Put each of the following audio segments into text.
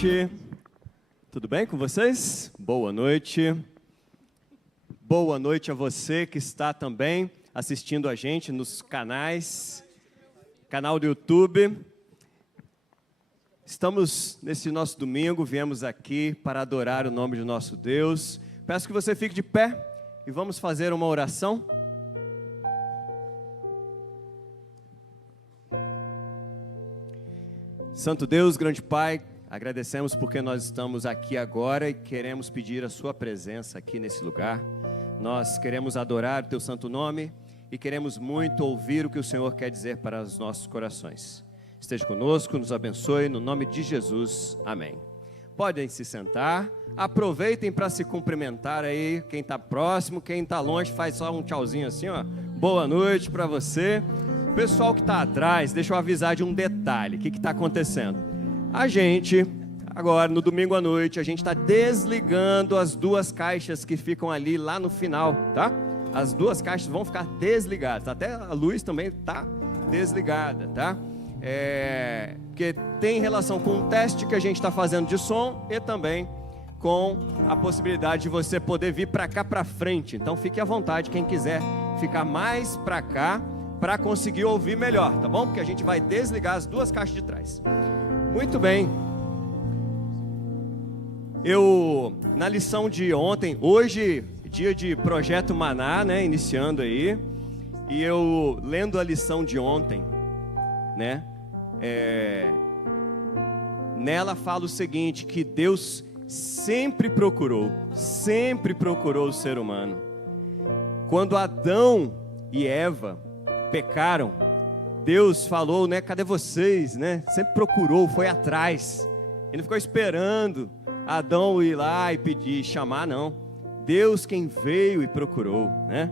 noite. Tudo bem com vocês? Boa noite. Boa noite a você que está também assistindo a gente nos canal do YouTube. Estamos nesse nosso domingo, viemos aqui para adorar o nome do nosso Deus. Peço que você fique de pé e vamos fazer uma oração. Santo Deus, grande Pai, agradecemos porque nós estamos aqui agora e queremos pedir a sua presença aqui nesse lugar. Nós queremos adorar o teu santo nome e queremos muito ouvir o que o Senhor quer dizer para os nossos corações. Esteja conosco, nos abençoe, no nome de Jesus, amém. Podem se sentar, aproveitem para se cumprimentar aí, quem está próximo, quem está longe, faz só um tchauzinho assim, ó. Boa noite para você. Pessoal que está atrás, deixa eu avisar de um detalhe. O que está acontecendo? A gente, agora no domingo à noite, a gente está desligando as duas caixas que ficam ali lá no final, tá? As duas caixas vão ficar desligadas, até a luz também está desligada, tá? Porque tem relação com o teste que a gente está fazendo de som e também com a possibilidade de você poder vir para cá para frente. Então fique à vontade, quem quiser ficar mais para cá, para conseguir ouvir melhor, tá bom? Porque a gente vai desligar as duas caixas de trás. Muito bem. Na lição de ontem, hoje, dia de Projeto Maná, né? Iniciando aí. E eu, lendo a lição de ontem, né? Nela fala o seguinte, que Deus sempre procurou o ser humano. Quando Adão e Eva pecaram, Deus falou, né? Cadê vocês, né? Sempre procurou, foi atrás. Ele não ficou esperando Adão ir lá e pedir, chamar, não. Deus quem veio e procurou, né?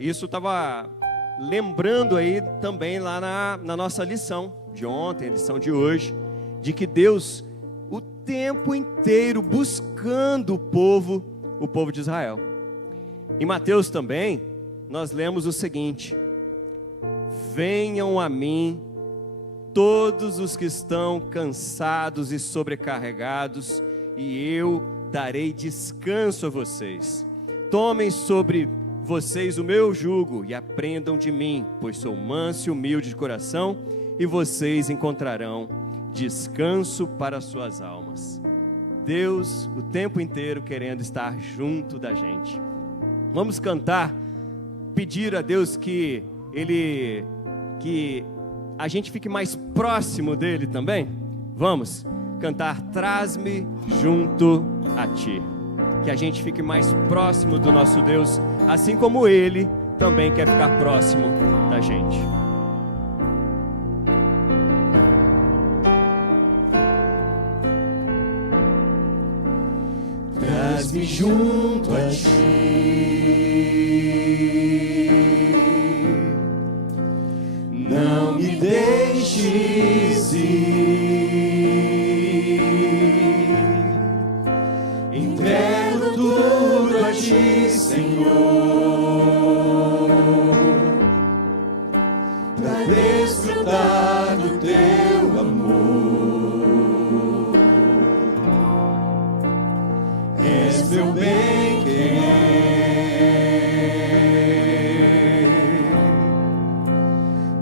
Isso estava lembrando aí também lá na nossa lição de ontem, a lição de hoje, de que Deus, o tempo inteiro, buscando o povo de Israel. Em Mateus também, nós lemos o seguinte: venham a mim todos os que estão cansados e sobrecarregados, e eu darei descanso a vocês. Tomem sobre vocês o meu jugo e aprendam de mim, pois sou manso e humilde de coração, e vocês encontrarão descanso para suas almas. Deus, o tempo inteiro, querendo estar junto da gente. Vamos cantar, pedir a Deus que a gente fique mais próximo dele também. Vamos cantar, traz-me junto a ti. Que a gente fique mais próximo do nosso Deus, assim como ele também quer ficar próximo da gente. Traz-me junto a ti, não me deixes ir, entrego tudo a ti, Senhor, para desfrutar do teu amor. És meu bem querer,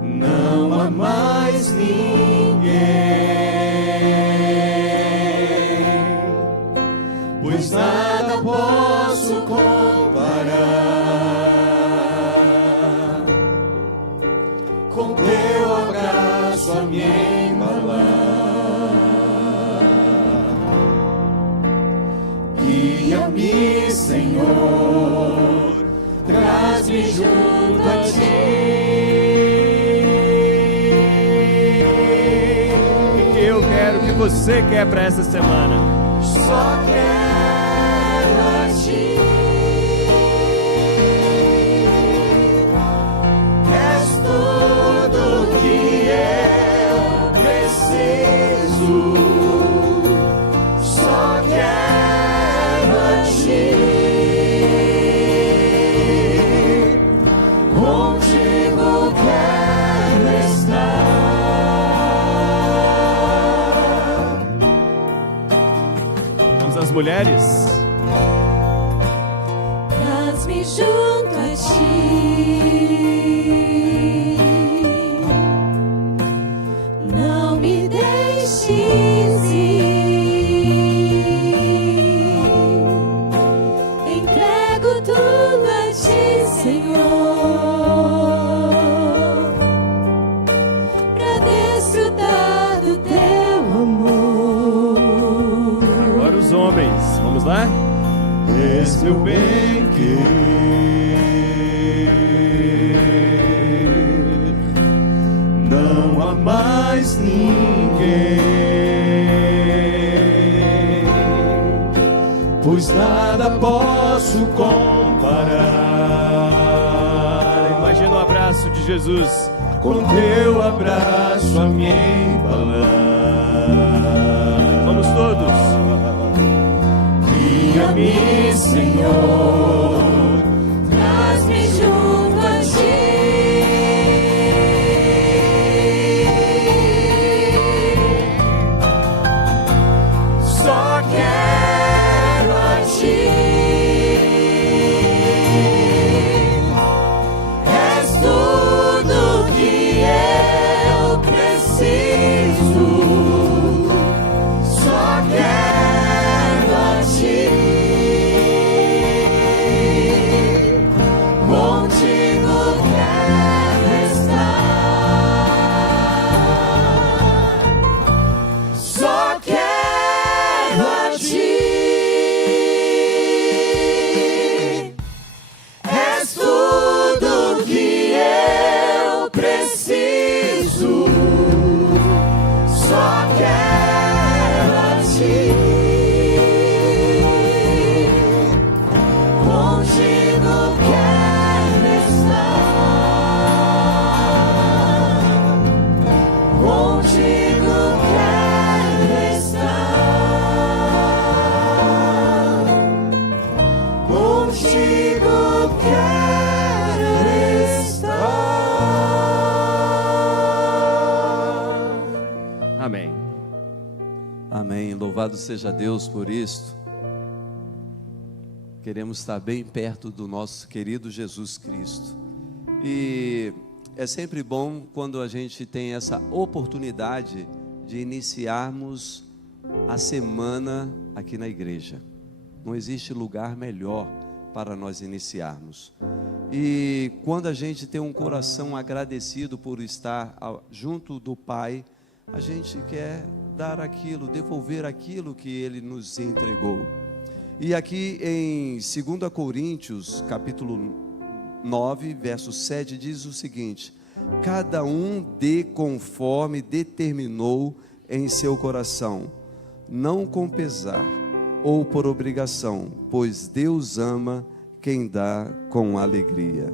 não há mais ninguém, pois nada posso comparar com teu abraço a me embalar. Guia-me, Senhor, traz-me junto a ti. O que eu quero, o que você quer para essa semana? Só quero a ti. És tudo que eu preciso. Só quero a ti. Contigo quero estar. mulheres. Traz-me junto a ti. Não me deixes ir. Entrego tudo a ti, Senhor, pra desfrutar do teu amor. Agora os homens, vamos lá? És meu bem querer, não há mais ninguém, pois nada posso comparar. Imagina o abraço de Jesus. Com teu abraço a me embalar. Vamos todos. Guia-me, Senhor, Traz-me junto a ti. Só quero a ti. És tudo que eu preciso. Só quero a ti. Contigo quero estar. Só quero a ti. És tudo que eu preciso. Só quero a ti. Contigo quero estar. Contigo quero estar. Contigo quero estar. Amém. Amém. Louvado seja Deus por isto. Queremos estar bem perto do nosso querido Jesus Cristo. E é sempre bom quando a gente tem essa oportunidade de iniciarmos a semana aqui na igreja. Não existe lugar melhor para nós iniciarmos. E quando a gente tem um coração agradecido por estar junto do Pai, a gente quer dar aquilo, devolver aquilo que Ele nos entregou. E aqui em 2 Coríntios, capítulo 9, verso 7, diz o seguinte: cada um dê conforme determinou em seu coração, não com pesar ou por obrigação, pois Deus ama quem dá com alegria.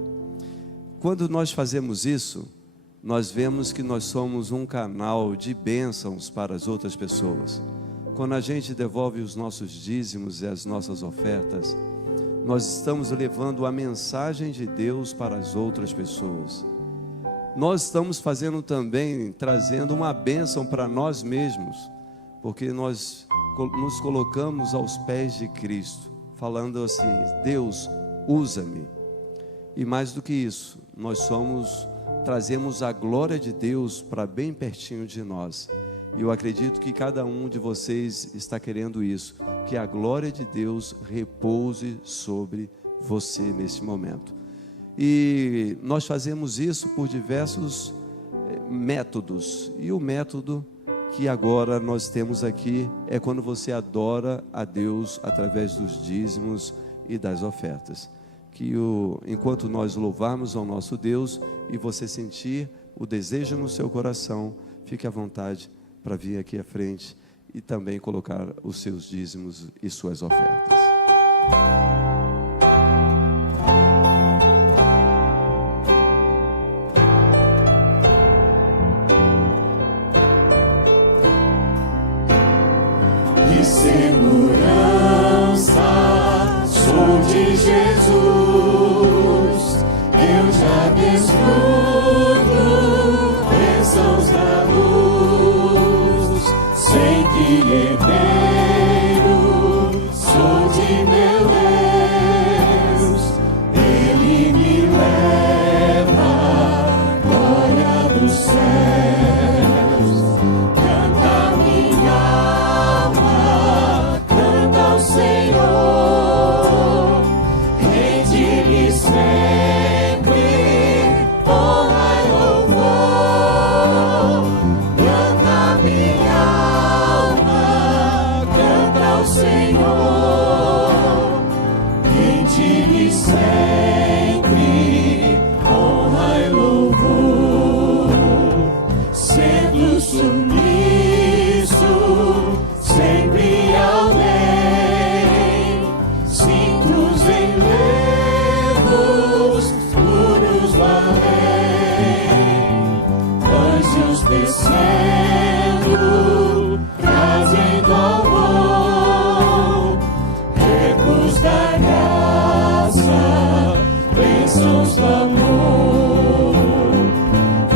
Quando nós fazemos isso, nós vemos que nós somos um canal de bênçãos para as outras pessoas. Quando a gente devolve os nossos dízimos e as nossas ofertas, nós estamos levando a mensagem de Deus para as outras pessoas. Nós estamos fazendo também, trazendo uma bênção para nós mesmos, porque nós nos colocamos aos pés de Cristo, falando assim: Deus, usa-me. E mais do que isso, nós trazemos a glória de Deus para bem pertinho de nós. E eu acredito que cada um de vocês está querendo isso, que a glória de Deus repouse sobre você nesse momento. E nós fazemos isso por diversos métodos. E o método que agora nós temos aqui é quando você adora a Deus através dos dízimos e das ofertas. Enquanto nós louvarmos ao nosso Deus e você sentir o desejo no seu coração, fique à vontade para vir aqui à frente e também colocar os seus dízimos e suas ofertas. e segurança sou de Jesus, eu já desfruto bênçãos da luz, sei que herdeiro sou de meu Deus, Ele me leva à glória dos céus. Canta minha alma, canta ao Senhor, rende-lhe sempre honra e louvor. Canta minha alma, canta ao Senhor, rende-lhe sempre honra e louvor. Sendo submisso sempre ao bem, cintos enlevos, puros do além, anjos descendo, trazendo ao voo, ecos da graça, bênçãos do amor.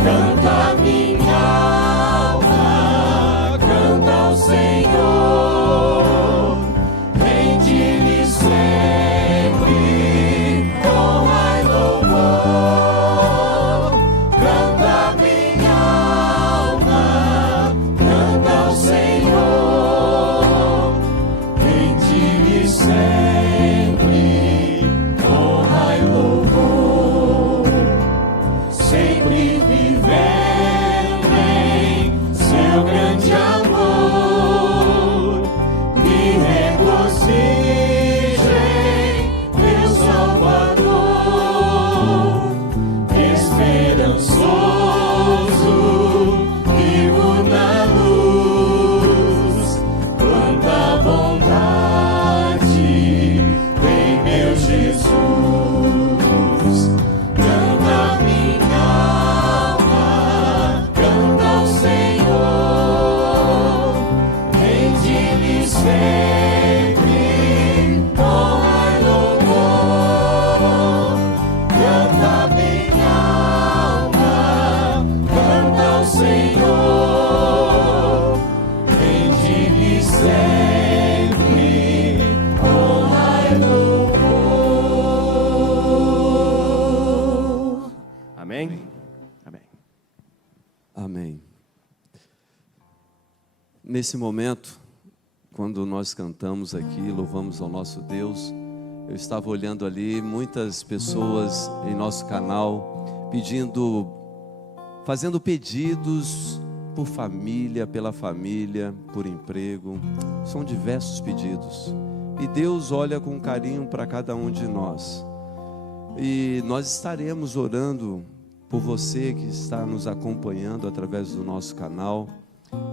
Canta minha alma, canta ao Senhor, rende-lhe sempre honra e louvor. Canta minha alma, canta ao Senhor, rende-lhe sempre honra e louvor. Sempre vivendo em seu grande amor, me regocijem, meu Salvador, esperançoso, vivo na luz, quanta bondade em meu Jesus. Canta minha alma, canta ao Senhor, rende-lhe sempre honra e louvor. Canta minha alma, canta ao Senhor, rende-lhe sempre honra e louvor. Amém? Amém. Amém. Nesse momento, quando nós cantamos aqui, louvamos ao nosso Deus, eu estava olhando ali muitas pessoas em nosso canal fazendo pedidos por família, pela família, por emprego. São diversos pedidos. E Deus olha com carinho para cada um de nós. E nós estaremos orando por você que está nos acompanhando através do nosso canal,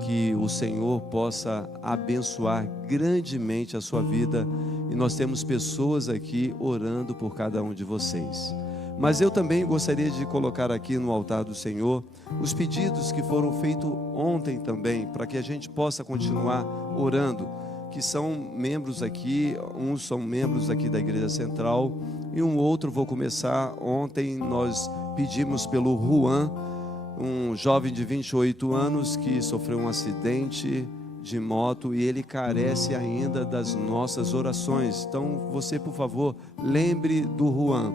que o Senhor possa abençoar grandemente a sua vida. E nós temos pessoas aqui orando por cada um de vocês. Mas eu também gostaria de colocar aqui no altar do Senhor os pedidos que foram feitos ontem também, para que a gente possa continuar orando, que são membros aqui, uns são membros aqui da Igreja Central e um outro vou começar. Ontem nós pedimos pelo Juan, um jovem de 28 anos que sofreu um acidente de moto e ele carece ainda das nossas orações. Então você, por favor, lembre do Juan.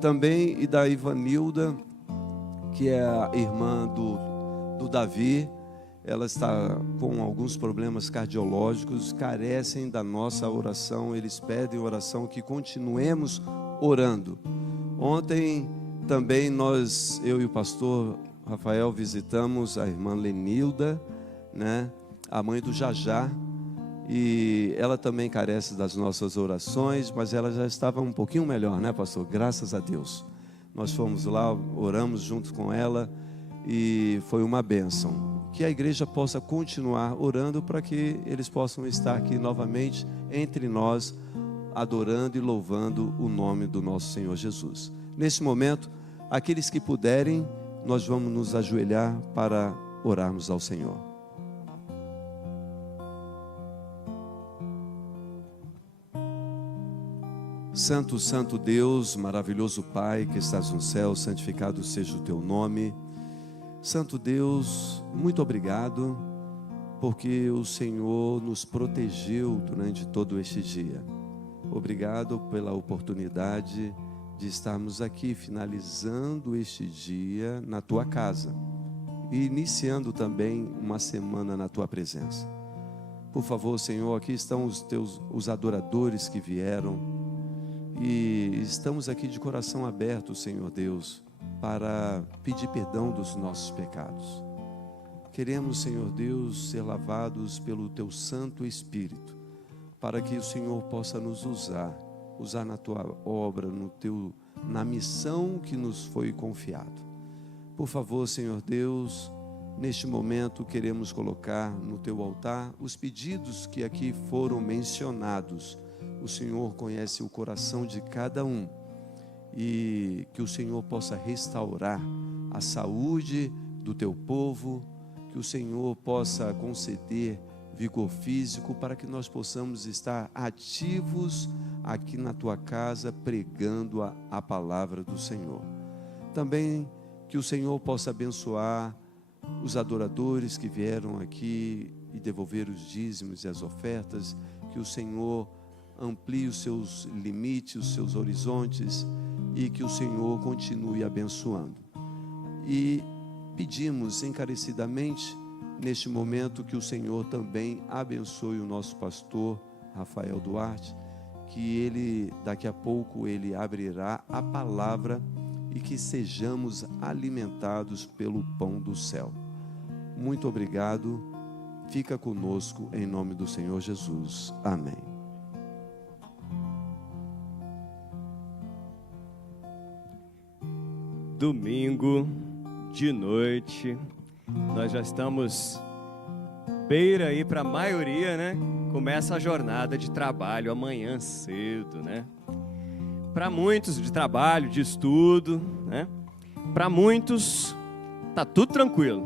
Também e da Ivanilda, que é a irmã do Davi. Ela está com alguns problemas cardiológicos, carecem da nossa oração. Eles pedem oração, que continuemos orando. Ontem também eu e o pastor Rafael visitamos a irmã Lenilda, né, a mãe do Jajá, e ela também carece das nossas orações, mas ela já estava um pouquinho melhor, né, pastor? Graças a Deus. Nós fomos lá, oramos junto com ela e foi uma bênção. Que a igreja possa continuar orando para que eles possam estar aqui novamente entre nós, adorando e louvando o nome do nosso Senhor Jesus. Nesse momento, aqueles que puderem, nós vamos nos ajoelhar para orarmos ao Senhor. Santo, santo Deus, maravilhoso Pai que estás no céu, santificado seja o teu nome. Santo Deus, muito obrigado porque o Senhor nos protegeu durante todo este dia. Obrigado pela oportunidade de estarmos aqui finalizando este dia na tua casa e iniciando também uma semana na tua presença. Por favor, Senhor, aqui estão os adoradores que vieram e estamos aqui de coração aberto, Senhor Deus, para pedir perdão dos nossos pecados. Queremos, Senhor Deus, ser lavados pelo teu Santo Espírito, para que o Senhor possa nos usar na tua obra, na missão que nos foi confiado. Por favor, Senhor Deus, neste momento queremos colocar no teu altar os pedidos que aqui foram mencionados. O Senhor conhece o coração de cada um e que o Senhor possa restaurar a saúde do teu povo, que o Senhor possa conceder vigor físico para que nós possamos estar ativos aqui na tua casa pregando a palavra do Senhor. Também que o Senhor possa abençoar os adoradores que vieram aqui e devolver os dízimos e as ofertas, que o Senhor amplie os seus limites, os seus horizontes e que o Senhor continue abençoando. E pedimos encarecidamente neste momento que o Senhor também abençoe o nosso pastor Rafael Duarte, que ele daqui a pouco ele abrirá a palavra e que sejamos alimentados pelo pão do céu. Muito obrigado. Fica conosco em nome do Senhor Jesus. Amém. Domingo de noite, nós já estamos beira aí para a maioria, né? Começa a jornada de trabalho amanhã cedo, né? Para muitos de trabalho, de estudo, né? Para muitos tá tudo tranquilo.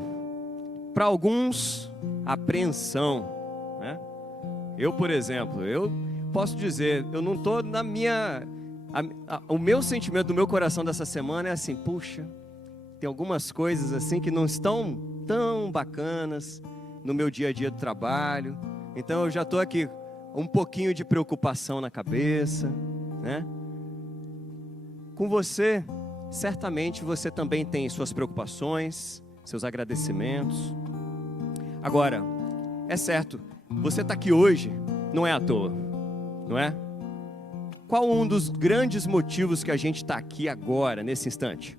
Para alguns, apreensão, né? Eu, por exemplo, eu posso dizer, eu não estou na minha... o meu sentimento do meu coração dessa semana é assim, puxa, tem algumas coisas assim que não estão tão bacanas no meu dia a dia do trabalho. Então eu já estou aqui um pouquinho de preocupação na cabeça, né? Com você, certamente você também tem suas preocupações, seus agradecimentos. Agora, é certo, você está aqui hoje, não é à toa, não é? Qual um dos grandes motivos que a gente está aqui agora, nesse instante?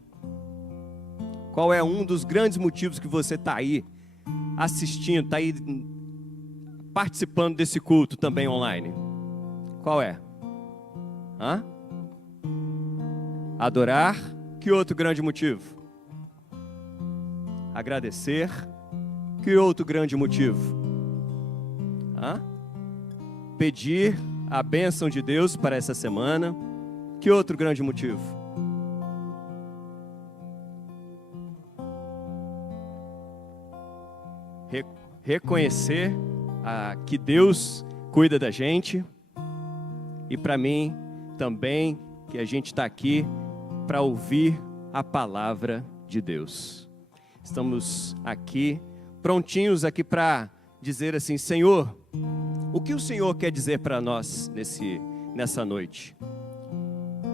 Qual é um dos grandes motivos que você está aí assistindo, está aí participando desse culto também online? Qual é? Hã? Adorar. Que outro grande motivo? Agradecer. Que outro grande motivo? Hã? Pedir a bênção de Deus para essa semana. Que outro grande motivo? Reconhecer que Deus cuida da gente. E para mim também que a gente está aqui para ouvir a palavra de Deus. Estamos aqui prontinhos aqui para dizer assim, Senhor, o que o Senhor quer dizer para nós nessa noite?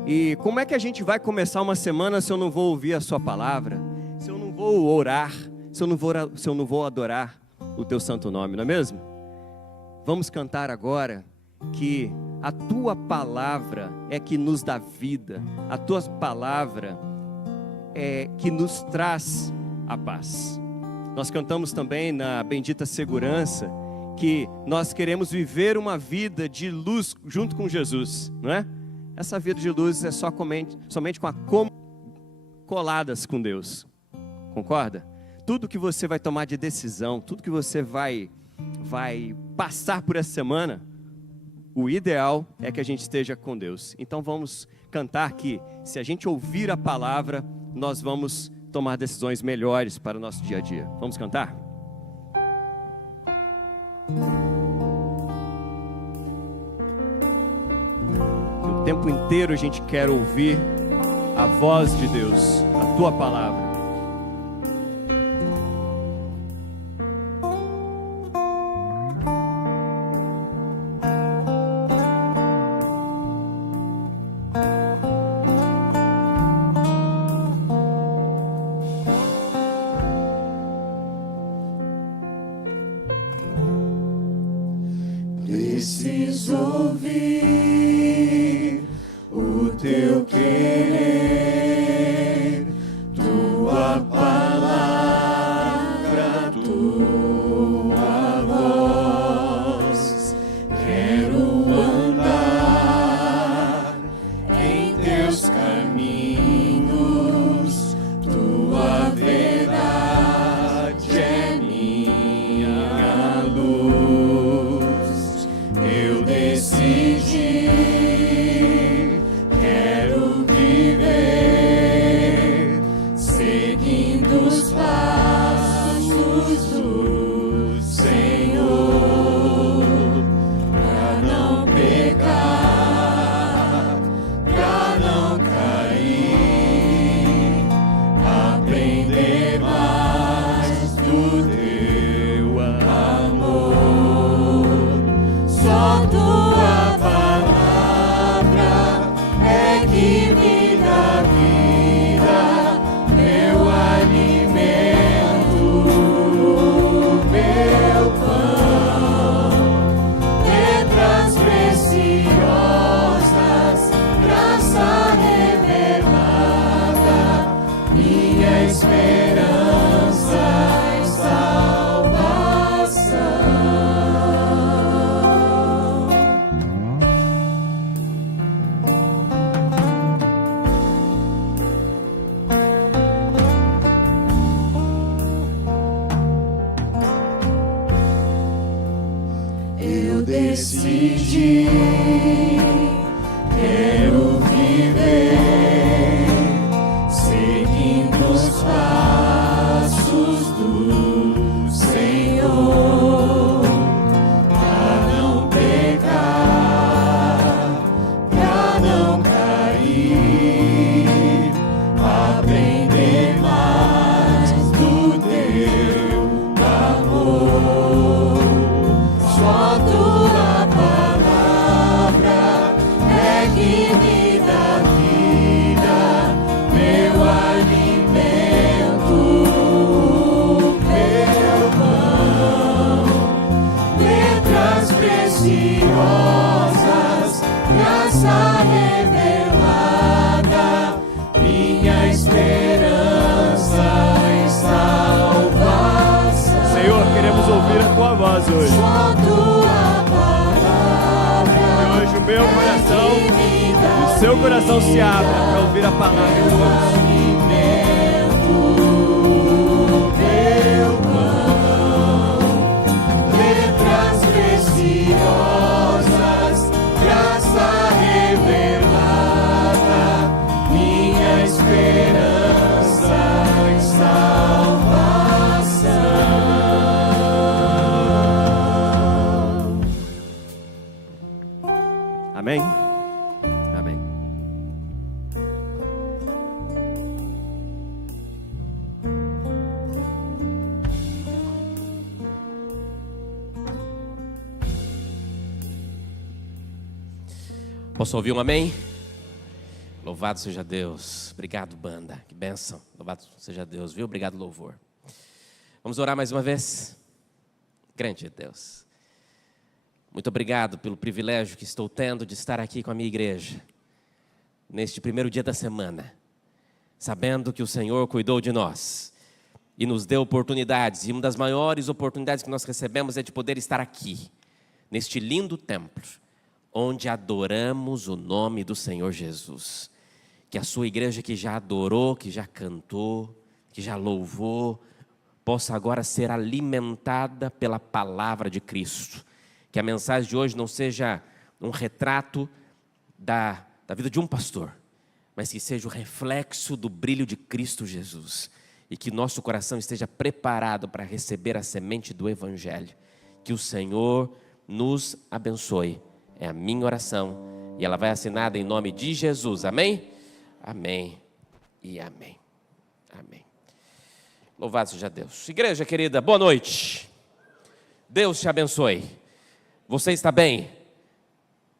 E como é que a gente vai começar uma semana se eu não vou ouvir a sua palavra? Se eu não vou orar? Se eu não vou adorar o teu santo nome, não é mesmo? Vamos cantar agora que a tua palavra é que nos dá vida. A tua palavra é que nos traz a paz. Nós cantamos também na Bendita Segurança que nós queremos viver uma vida de luz junto com Jesus, não é? Essa vida de luz é somente com a coladas com Deus. Concorda? Tudo que você vai tomar de decisão, tudo que você vai passar por essa semana, o ideal é que a gente esteja com Deus. Então vamos cantar que se a gente ouvir a palavra, nós vamos tomar decisões melhores para o nosso dia a dia. Vamos cantar? O tempo inteiro a gente quer ouvir a voz de Deus, a tua palavra. preciso ouvir o teu querer, tua palavra, tua voz. Quero andar em teus caminhos, tua verdade é minha luz. Eu decidi, quero viver seguindo os passos do Senhor, pra não pecar, pra não cair, aprender mais do teu amor. Só tua palavra é que me dá vida, meu alimento, meu pão. Letras preciosas, graça revelada, minha esperança e salvação. Eu decidi, quero viver seguindo os passos do Senhor, pra não pecar, pra não cair, aprender mais do teu amor. Só tua palavra é que me dá vida, meu alimento, meu pão. Letras preciosas, graça revelada, minha esperança e salvação. Senhor, queremos ouvir a tua voz hoje. Só tua palavra Que hoje o meu coração que me dá e o seu coração se abra para ouvir a palavra de Deus. alimento, meu pão. Letras preciosas, graça revelada, minha esperança e salvação. Amém? Amém. Posso ouvir um amém? Louvado seja Deus. Obrigado, banda. Que bênção. Louvado seja Deus, viu? Obrigado, louvor. Vamos orar mais uma vez? Grande Deus. Muito obrigado pelo privilégio que estou tendo de estar aqui com a minha igreja, neste primeiro dia da semana, sabendo que o Senhor cuidou de nós e nos deu oportunidades. E uma das maiores oportunidades que nós recebemos é de poder estar aqui, neste lindo templo, onde adoramos o nome do Senhor Jesus. Que a sua igreja que já adorou, que já cantou, que já louvou, possa agora ser alimentada pela palavra de Cristo. Que a mensagem de hoje não seja um retrato da vida de um pastor, mas que seja o reflexo do brilho de Cristo Jesus. E que nosso coração esteja preparado para receber a semente do Evangelho. Que o Senhor nos abençoe. É a minha oração. E ela vai assinada em nome de Jesus. Amém? Amém e amém. Amém. Louvado seja Deus. Igreja querida, boa noite. Deus te abençoe. Você está bem?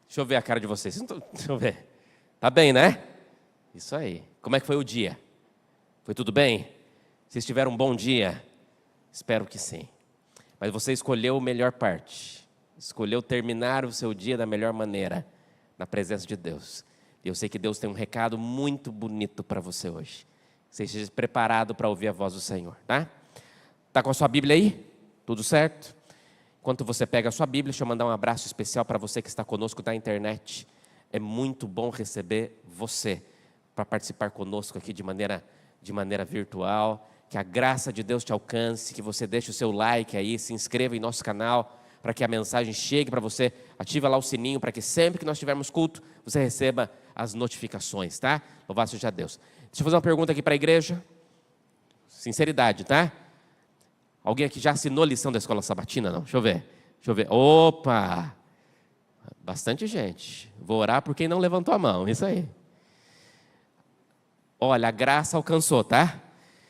Deixa eu ver a cara de vocês. Deixa eu ver. Está bem, né? Isso aí. Como é que foi o dia? Foi tudo bem? Vocês tiveram um bom dia? Espero que sim. Mas você escolheu a melhor parte. escolheu terminar o seu dia da melhor maneira, na presença de Deus. E eu sei que Deus tem um recado muito bonito para você hoje. Seja preparado para ouvir a voz do Senhor, tá? Tá com a sua Bíblia aí? Tudo certo? Enquanto você pega a sua Bíblia, deixa eu mandar um abraço especial para você que está conosco na internet. É muito bom receber você para participar conosco aqui de maneira virtual. Que a graça de Deus te alcance, que você deixe o seu like aí, se inscreva em nosso canal, para que a mensagem chegue para você. Ativa lá o sininho, para que sempre que nós tivermos culto, você receba as notificações, tá? Louvado seja Deus. Deixa eu fazer uma pergunta aqui para a igreja. Sinceridade, tá? Alguém aqui já assinou lição da escola sabatina? Não? Deixa eu ver. Opa! Bastante gente. Vou orar por quem não levantou a mão. Isso aí. Olha, a graça alcançou, tá?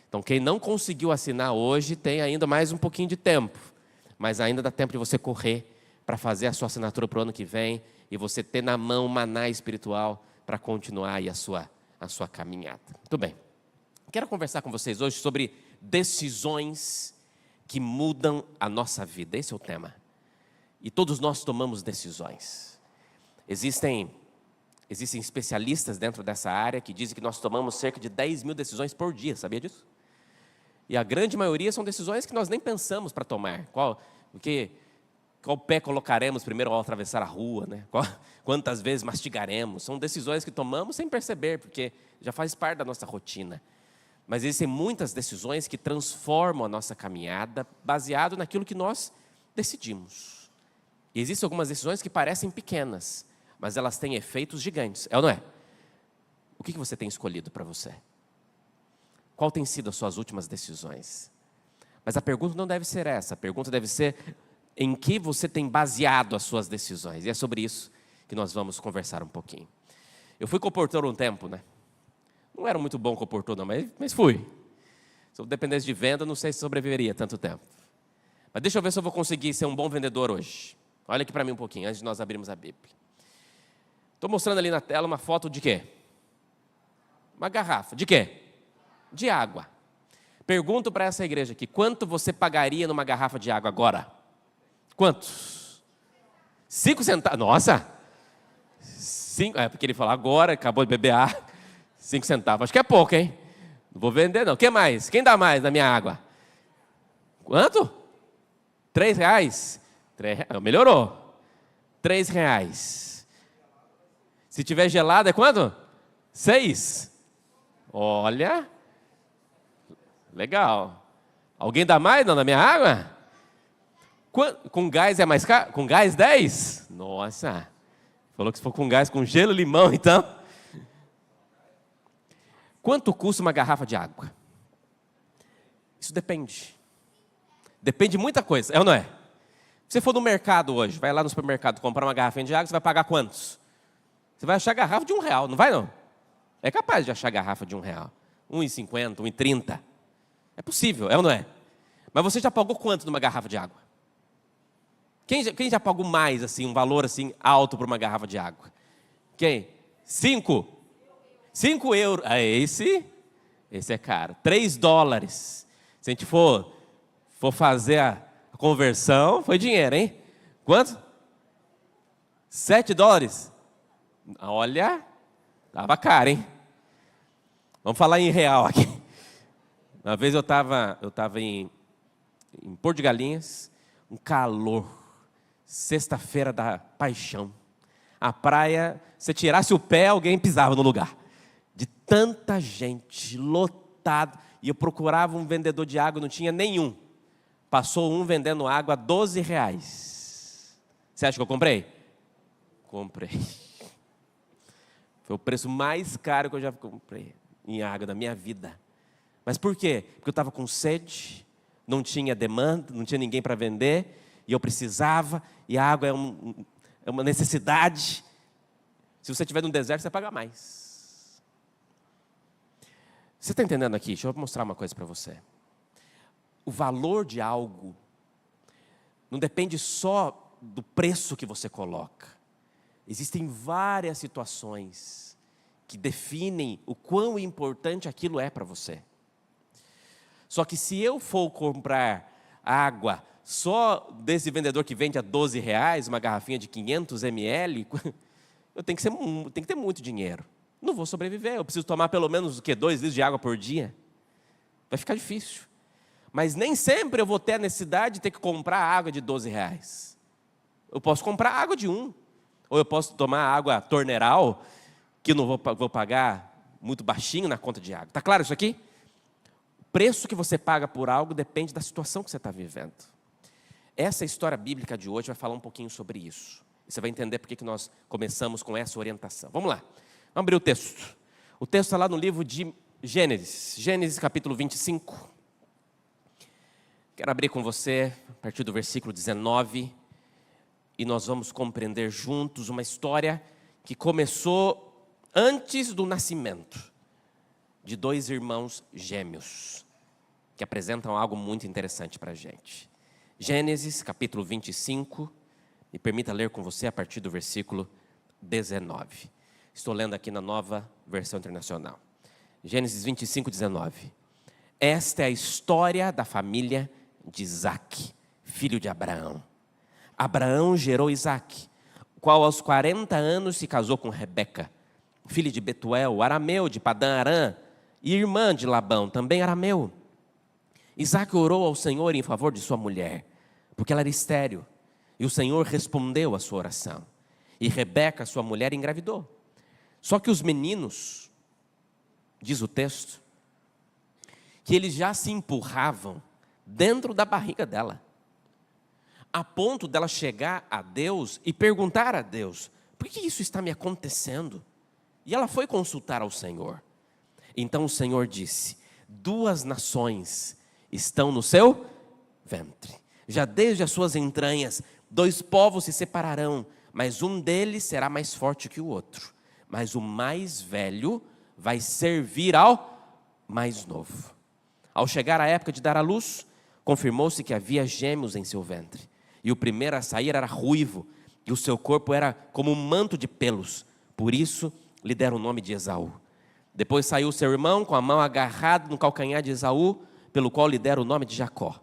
Então, quem não conseguiu assinar hoje, tem ainda mais um pouquinho de tempo. Mas ainda dá tempo de você correr para fazer a sua assinatura para o ano que vem e você ter na mão o maná espiritual para continuar aí a sua caminhada. Muito bem. Quero conversar com vocês hoje sobre decisões que mudam a nossa vida. Esse é o tema. E todos nós tomamos decisões. Existem especialistas dentro dessa área que dizem que nós tomamos cerca de 10 mil decisões por dia. Sabia disso? E a grande maioria são decisões que nós nem pensamos para tomar. Qual pé colocaremos primeiro ao atravessar a rua, né? Quantas vezes mastigaremos? São decisões que tomamos sem perceber, porque já faz parte da nossa rotina. Mas existem muitas decisões que transformam a nossa caminhada baseado naquilo que nós decidimos. E existem algumas decisões que parecem pequenas, mas elas têm efeitos gigantes. É ou não é? O que você tem escolhido para você? Qual tem sido as suas últimas decisões? Mas a pergunta não deve ser essa. A pergunta deve ser em que você tem baseado as suas decisões. E é sobre isso que nós vamos conversar um pouquinho. Eu fui comportor um tempo, né? Não era muito bom comportor não, mas fui. Se eu dependesse de venda, não sei se sobreviveria tanto tempo. Mas deixa eu ver se eu vou conseguir ser um bom vendedor hoje. Olha aqui para mim um pouquinho, antes de nós abrirmos a Bíblia. Estou mostrando ali na tela uma foto de quê? Uma garrafa. De quê? De água. Pergunto para essa igreja aqui, quanto você pagaria numa garrafa de água agora? Quantos? 5 centavos. Nossa! 5, porque ele falou agora, acabou de beber água. 5 centavos. Acho que é pouco, hein? Não vou vender, não. O que mais? Quem dá mais na minha água? Quanto? 3 reais? Melhorou. 3 reais. Se tiver gelada, é quanto? 6. Olha. Legal. Alguém dá mais não, na minha água? Com gás é mais caro? Com gás 10? Nossa. Falou que se for com gás, com gelo, limão, então. Quanto custa uma garrafa de água? Isso depende. Depende de muita coisa, é ou não é? Se você for no mercado hoje, vai lá no supermercado comprar uma garrafinha de água, você vai pagar quantos? Você vai achar garrafa de R$1, não vai não? É capaz de achar garrafa de R$1. R$1,50, R$1,30. É possível, é ou não é? Mas você já pagou quanto numa garrafa de água? Quem já pagou mais, assim, um valor assim, alto por uma garrafa de água? Quem? 5? 5 euros. Esse é caro. 3 dólares. Se a gente for fazer a conversão, foi dinheiro, hein? Quanto? 7 dólares. Olha, estava caro, hein? Vamos falar em real aqui. Uma vez eu estava em Porto de Galinhas, um calor, sexta-feira da paixão. A praia, se tirasse o pé, alguém pisava no lugar. De tanta gente, lotado. E eu procurava um vendedor de água, não tinha nenhum. Passou um vendendo água a 12 reais. Você acha que eu comprei? Comprei. Foi o preço mais caro que eu já comprei em água da minha vida. Mas por quê? Porque eu estava com sede, não tinha demanda, não tinha ninguém para vender, e eu precisava, e a água é uma necessidade. Se você estiver no deserto, você paga mais. Você está entendendo aqui? Deixa eu mostrar uma coisa para você. O valor de algo não depende só do preço que você coloca. Existem várias situações que definem o quão importante aquilo é para você. Só que se eu for comprar água só desse vendedor que vende a R$12, uma garrafinha de 500 ml, eu tenho que ter muito dinheiro. Não vou sobreviver, eu preciso tomar pelo menos 2 litros de água por dia. Vai ficar difícil. Mas nem sempre eu vou ter a necessidade de ter que comprar água de R$12. Eu posso comprar água de 1. Ou eu posso tomar água torneiral, que eu não vou pagar muito baixinho na conta de água. Está claro isso aqui? O preço que você paga por algo depende da situação que você está vivendo. Essa história bíblica de hoje vai falar um pouquinho sobre isso. E você vai entender por que nós começamos com essa orientação. Vamos lá. Vamos abrir o texto. O texto está lá no livro de Gênesis. Gênesis capítulo 25. Quero abrir com você a partir do versículo 19. E nós vamos compreender juntos uma história que começou antes do nascimento de 2 irmãos gêmeos, que apresentam algo muito interessante para a gente. Gênesis capítulo 25, me permita ler com você a partir do versículo 19. Estou lendo aqui na Nova Versão Internacional. Gênesis 25, 19. Esta é a história da família de Isaque, filho de Abraão. Abraão gerou Isaque, o qual aos 40 anos se casou com Rebeca, filha de Betuel, arameu de Padã-Arã, e irmã de Labão, também arameu. Isaque orou ao Senhor em favor de sua mulher, porque ela era estéril, e o Senhor respondeu à sua oração. E Rebeca, sua mulher, engravidou. Só que os meninos, diz o texto, que eles já se empurravam dentro da barriga dela, a ponto dela chegar a Deus e perguntar a Deus: por que isso está me acontecendo? E ela foi consultar ao Senhor. Então o Senhor disse: 2 nações estão no seu ventre. Já desde as suas entranhas, 2 povos se separarão, mas um deles será mais forte que o outro. Mas o mais velho vai servir ao mais novo. Ao chegar a época de dar à luz, confirmou-se que havia gêmeos em seu ventre. E o primeiro a sair era ruivo, e o seu corpo era como um manto de pelos. Por isso lhe deram o nome de Esaú. Depois saiu seu irmão com a mão agarrada no calcanhar de Esaú, pelo qual lhe deram o nome de Jacó.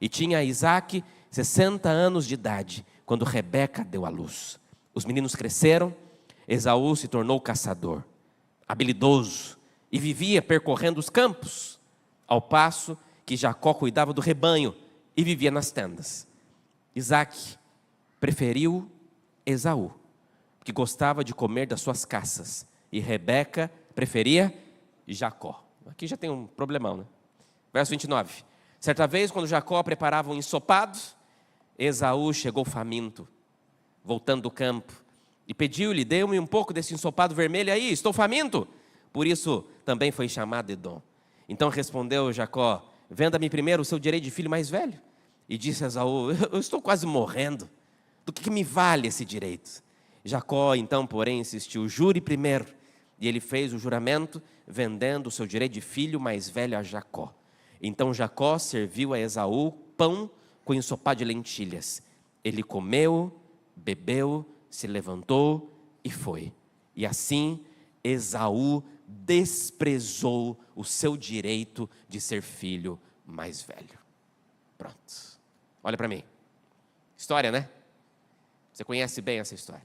E tinha Isaque 60 anos de idade, quando Rebeca deu à luz. Os meninos cresceram, Esaú se tornou caçador, habilidoso, e vivia percorrendo os campos, ao passo que Jacó cuidava do rebanho e vivia nas tendas. Isaque preferiu Esaú, que gostava de comer das suas caças, e Rebeca preferia Jacó. Aqui já tem um problemão, né? Verso 29. Certa vez, quando Jacó preparava um ensopado, Esaú chegou faminto, voltando do campo, e pediu-lhe: dê-me um pouco desse ensopado vermelho aí, estou faminto. Por isso também foi chamado Edom. Então respondeu Jacó: venda-me primeiro o seu direito de filho mais velho. E disse a Esaú: eu estou quase morrendo, do que me vale esse direito? Jacó então, porém, insistiu: jure primeiro. E ele fez o juramento, vendendo o seu direito de filho mais velho a Jacó. Então Jacó serviu a Esaú pão com ensopado de lentilhas. Ele comeu, bebeu, se levantou e foi. E assim Esaú desprezou o seu direito de ser filho mais velho. Pronto. Olha para mim. História, né? Você conhece bem essa história.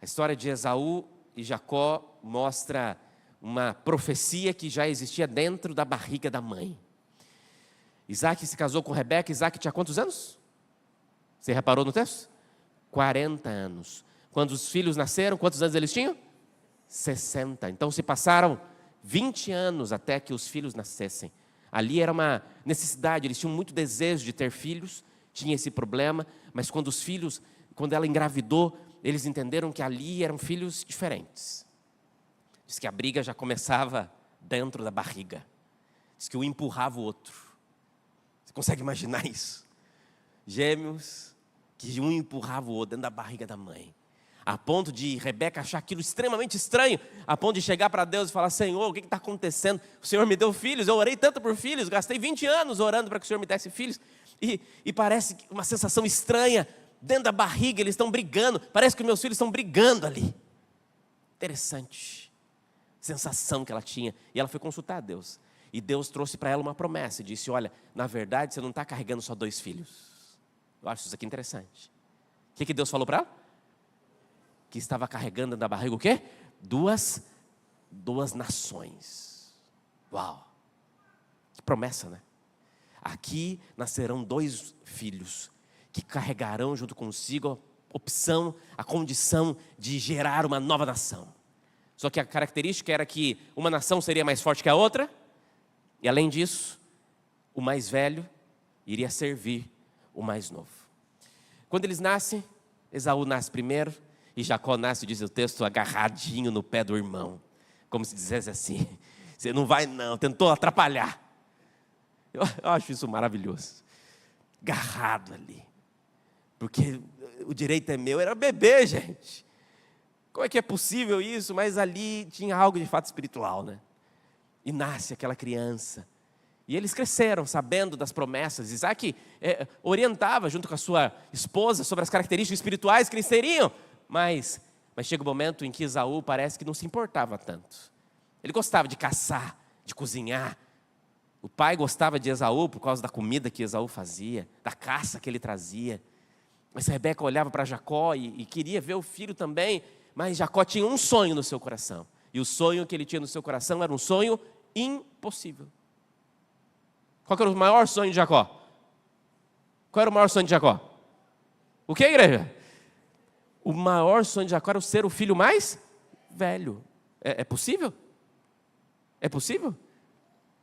A história de Esaú e Jacó mostra uma profecia que já existia dentro da barriga da mãe. Isaque se casou com Rebeca. Isaque tinha quantos anos? Você reparou no texto? 40 anos. Quando os filhos nasceram, quantos anos eles tinham? 60. Então se passaram 20 anos até que os filhos nascessem. Ali era uma necessidade, eles tinham muito desejo de ter filhos, tinha esse problema, mas quando ela engravidou, eles entenderam que ali eram filhos diferentes. Diz que a briga já começava dentro da barriga. Diz que um empurrava o outro. Você consegue imaginar isso? Gêmeos, que um empurrava o outro dentro da barriga da mãe. A ponto de Rebeca achar aquilo extremamente estranho, a ponto de chegar para Deus e falar: Senhor, o que está acontecendo? O Senhor me deu filhos, eu orei tanto por filhos, gastei 20 anos orando para que o Senhor me desse filhos. E parece uma sensação estranha, dentro da barriga eles estão brigando, parece que meus filhos estão brigando ali. Interessante, sensação que ela tinha. E ela foi consultar a Deus, e Deus trouxe para ela uma promessa, e disse: olha, na verdade você não está carregando só 2 filhos, Eu acho isso aqui interessante. O que Deus falou para ela? Que estava carregando na barriga o quê? Duas nações. Uau! Que promessa, né? Aqui nascerão 2 filhos que carregarão junto consigo a opção, a condição de gerar uma nova nação. Só que a característica era que uma nação seria mais forte que a outra, e além disso, o mais velho iria servir o mais novo. Quando eles nascem, Esaú nasce primeiro, e Jacó nasce, diz o texto, agarradinho no pé do irmão. Como se dissesse assim, você não vai não, tentou atrapalhar. Eu acho isso maravilhoso. Agarrado ali. Porque o direito é meu, era bebê, gente. Como é que é possível isso? Mas ali tinha algo de fato espiritual, né? E nasce aquela criança. E eles cresceram sabendo das promessas. Isaac orientava junto com a sua esposa sobre as características espirituais que eles teriam. Mas chega um momento em que Esaú parece que não se importava tanto. Ele gostava de caçar, de cozinhar. O pai gostava de Esaú por causa da comida que Esaú fazia, da caça que ele trazia. Mas Rebeca olhava para Jacó e queria ver o filho também. Mas Jacó tinha um sonho no seu coração. E o sonho que ele tinha no seu coração era um sonho impossível. Qual era o maior sonho de Jacó? Qual era o maior sonho de Jacó? O que, igreja? O maior sonho de Jacó era ser o filho mais velho. É possível? É possível?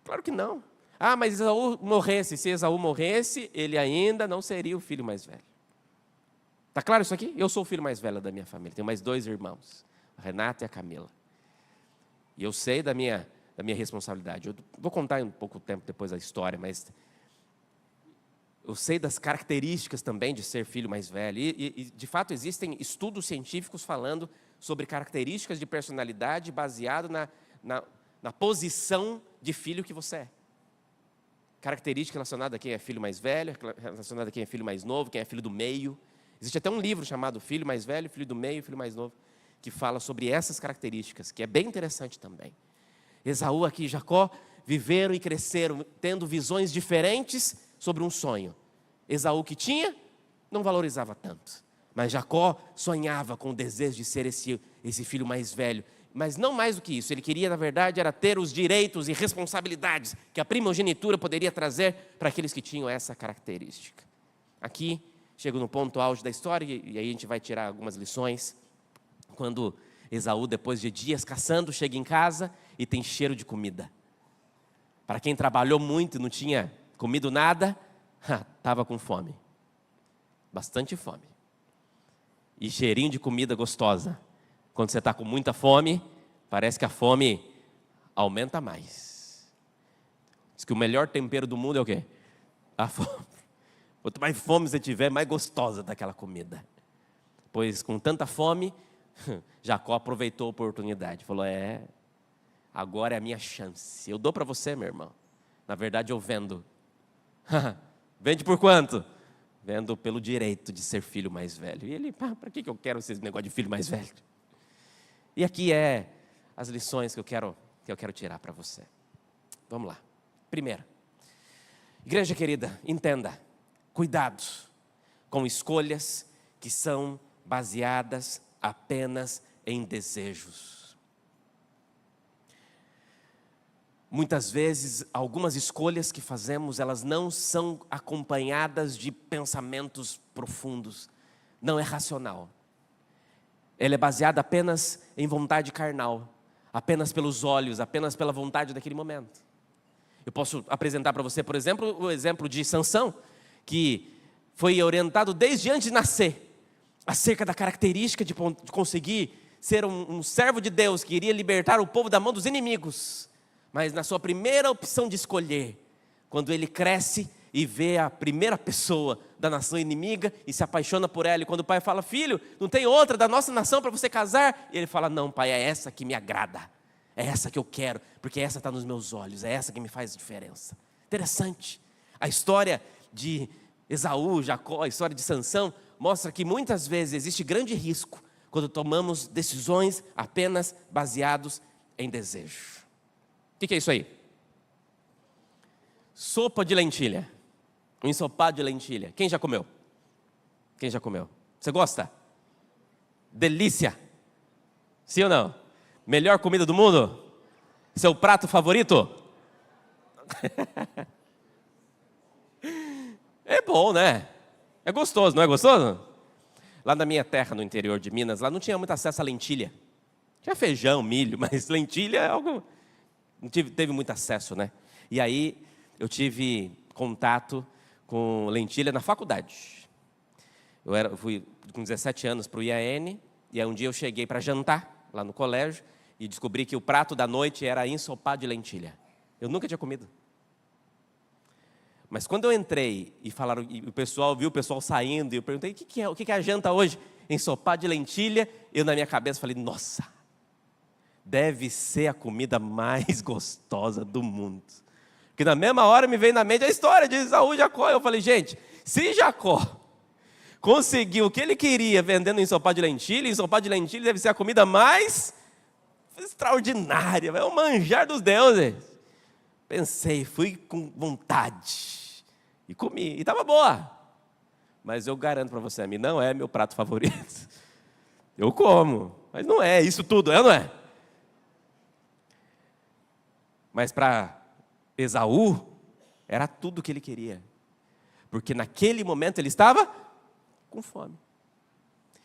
Claro que não. Ah, mas Esaú morresse. Se Esaú morresse, ele ainda não seria o filho mais velho. Está claro isso aqui? Eu sou o filho mais velho da minha família. Tenho mais 2 irmãos, a Renata e a Camila. E eu sei da minha responsabilidade. Eu vou contar um pouco tempo depois a história, mas eu sei das características também de ser filho mais velho. E de fato, existem estudos científicos falando sobre características de personalidade baseado na posição de filho que você é. Característica relacionada a quem é filho mais velho, relacionada a quem é filho mais novo, quem é filho do meio. Existe até um livro chamado Filho Mais Velho, Filho do Meio e Filho Mais Novo, que fala sobre essas características, que é bem interessante também. Esaú aqui e Jacó viveram e cresceram, tendo visões diferentes sobre um sonho. Esaú que tinha, não valorizava tanto. Mas Jacó sonhava com o desejo de ser esse filho mais velho. Mas não mais do que isso, ele queria, na verdade, era ter os direitos e responsabilidades que a primogenitura poderia trazer para aqueles que tinham essa característica. Aqui, chego no ponto auge da história, e aí a gente vai tirar algumas lições. Quando Esaú, depois de dias caçando, chega em casa e tem cheiro de comida. Para quem trabalhou muito e não tinha comido nada, estava com fome. Bastante fome. E cheirinho de comida gostosa. Quando você está com muita fome, parece que a fome aumenta mais. Diz que o melhor tempero do mundo é o quê? A fome. Quanto mais fome você tiver, mais gostosa daquela comida. Pois com tanta fome, Jacó aproveitou a oportunidade. Falou, agora é a minha chance. Eu dou para você, meu irmão. Na verdade, eu vendo. Vende por quanto? Vendo pelo direito de ser filho mais velho. E ele, para que eu quero esse negócio de filho mais velho? E aqui as lições que eu quero tirar para você. Vamos lá. Primeiro, igreja querida, entenda. Cuidado com escolhas que são baseadas apenas em desejos. Muitas vezes, algumas escolhas que fazemos, elas não são acompanhadas de pensamentos profundos. Não é racional. Ela é baseada apenas em vontade carnal, apenas pelos olhos, apenas pela vontade daquele momento. Eu posso apresentar para você, por exemplo, o exemplo de Sansão, que foi orientado desde antes de nascer, acerca da característica de conseguir ser um servo de Deus, que iria libertar o povo da mão dos inimigos. Mas na sua primeira opção de escolher, quando ele cresce e vê a primeira pessoa da nação inimiga e se apaixona por ela, e quando o pai fala, filho, não tem outra da nossa nação para você casar? E ele fala, não pai, é essa que me agrada, é essa que eu quero, porque essa está nos meus olhos, é essa que me faz diferença. Interessante. A história de Esaú, Jacó, a história de Sansão, mostra que muitas vezes existe grande risco quando tomamos decisões apenas baseados em desejo. O que é isso aí? Sopa de lentilha. Um ensopado de lentilha. Quem já comeu? Quem já comeu? Você gosta? Delícia. Sim ou não? Melhor comida do mundo? Seu prato favorito? É bom, né? É gostoso, não é gostoso? Lá na minha terra, no interior de Minas, lá não tinha muito acesso a lentilha. Tinha feijão, milho, mas lentilha é algo... Não teve muito acesso, né? E aí eu tive contato com lentilha na faculdade. Eu fui com 17 anos para o IAN, e aí um dia eu cheguei para jantar lá no colégio e descobri que o prato da noite era ensopado de lentilha. Eu nunca tinha comido. Mas quando eu entrei e falaram, e o pessoal viu o pessoal saindo, e eu perguntei, o que é a janta hoje? Ensopado de lentilha. Eu na minha cabeça falei, nossa, deve ser a comida mais gostosa do mundo. Porque na mesma hora me veio na mente a história de Esaú e Jacó. Eu falei, gente, se Jacó conseguiu o que ele queria vendendo ensopado de lentilha deve ser a comida mais extraordinária, é o manjar dos deuses. Pensei, fui com vontade e comi, e estava boa. Mas eu garanto para você, a mim não é meu prato favorito. Eu como, mas não é isso tudo, é ou não é? Mas para Esaú, era tudo o que ele queria. Porque naquele momento ele estava com fome.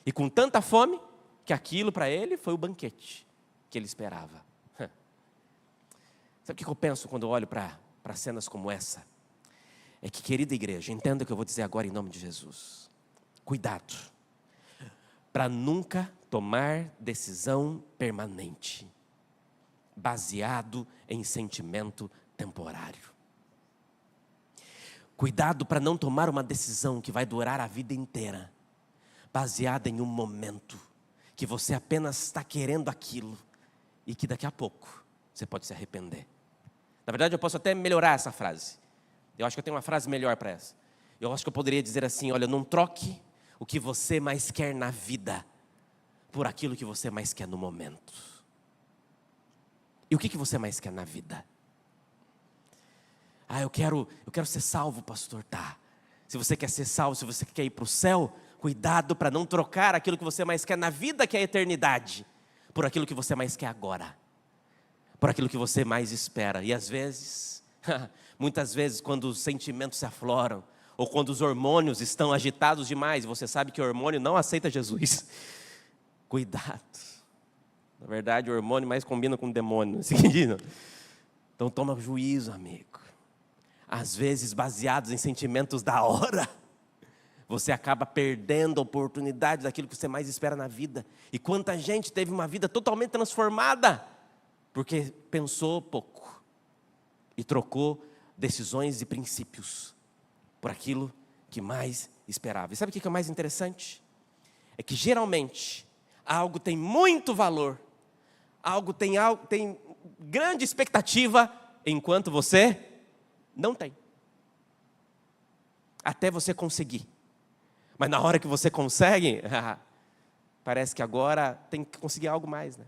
E com tanta fome, que aquilo para ele foi o banquete que ele esperava. Sabe o que eu penso quando eu olho para cenas como essa? É que, querida igreja, entenda o que eu vou dizer agora em nome de Jesus. Cuidado, para nunca tomar decisão permanente, baseado em sentimento temporário. Cuidado para não tomar uma decisão que vai durar a vida inteira, baseada em um momento, que você apenas está querendo aquilo, e que daqui a pouco você pode se arrepender. Na verdade, eu posso até melhorar essa frase. Eu acho que eu tenho uma frase melhor para essa. Eu acho que eu poderia dizer assim, olha, não troque o que você mais quer na vida por aquilo que você mais quer no momento. E o que você mais quer na vida? Ah, eu quero ser salvo, pastor. Tá. Se você quer ser salvo, se você quer ir para o céu, cuidado para não trocar aquilo que você mais quer na vida, que é a eternidade, por aquilo que você mais quer agora, por aquilo que você mais espera. E às vezes, muitas vezes, quando os sentimentos se afloram, ou quando os hormônios estão agitados demais, você sabe que o hormônio não aceita Jesus. Cuidado. Na verdade, o hormônio mais combina com o demônio. Então toma juízo, amigo. Às vezes, baseados em sentimentos da hora, você acaba perdendo a oportunidade daquilo que você mais espera na vida. E quanta gente teve uma vida totalmente transformada, porque pensou pouco e trocou decisões e princípios por aquilo que mais esperava. E sabe o que é o mais interessante? É que geralmente algo tem muito valor, algo tem grande expectativa, enquanto você não tem. Até você conseguir. Mas na hora que você consegue, parece que agora tem que conseguir algo mais, né?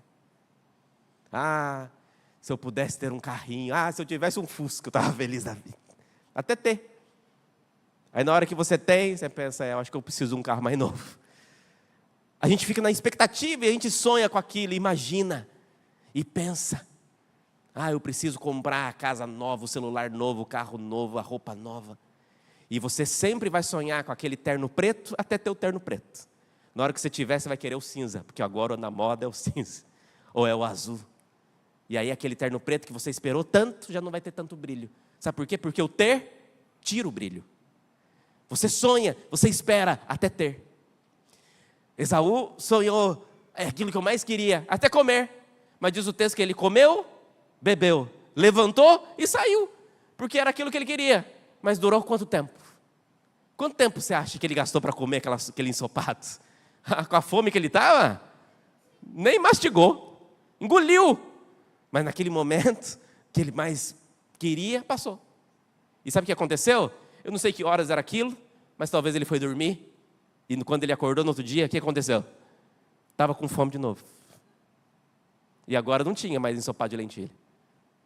Ah, se eu pudesse ter um carrinho. Ah, se eu tivesse um Fusca, eu estava feliz da vida. Até ter. Aí na hora que você tem, você pensa, eu acho que eu preciso de um carro mais novo. A gente fica na expectativa e a gente sonha com aquilo, imagina. E pensa, eu preciso comprar a casa nova, o celular novo, o carro novo, a roupa nova. E você sempre vai sonhar com aquele terno preto, até ter o terno preto. Na hora que você tiver, você vai querer o cinza, porque agora na moda é o cinza, ou é o azul. E aí aquele terno preto que você esperou tanto, já não vai ter tanto brilho. Sabe por quê? Porque o ter tira o brilho. Você sonha, você espera até ter. Esaú sonhou, é aquilo que eu mais queria, até comer. Mas diz o texto que ele comeu, bebeu, levantou e saiu. Porque era aquilo que ele queria. Mas durou quanto tempo? Quanto tempo você acha que ele gastou para comer aquele ensopado? Com a fome que ele estava? Nem mastigou, engoliu. Mas naquele momento que ele mais queria, passou. E sabe o que aconteceu? Eu não sei que horas era aquilo, mas talvez ele foi dormir. E quando ele acordou no outro dia, o que aconteceu? Estava com fome de novo. E agora não tinha mais ensopado de lentilha.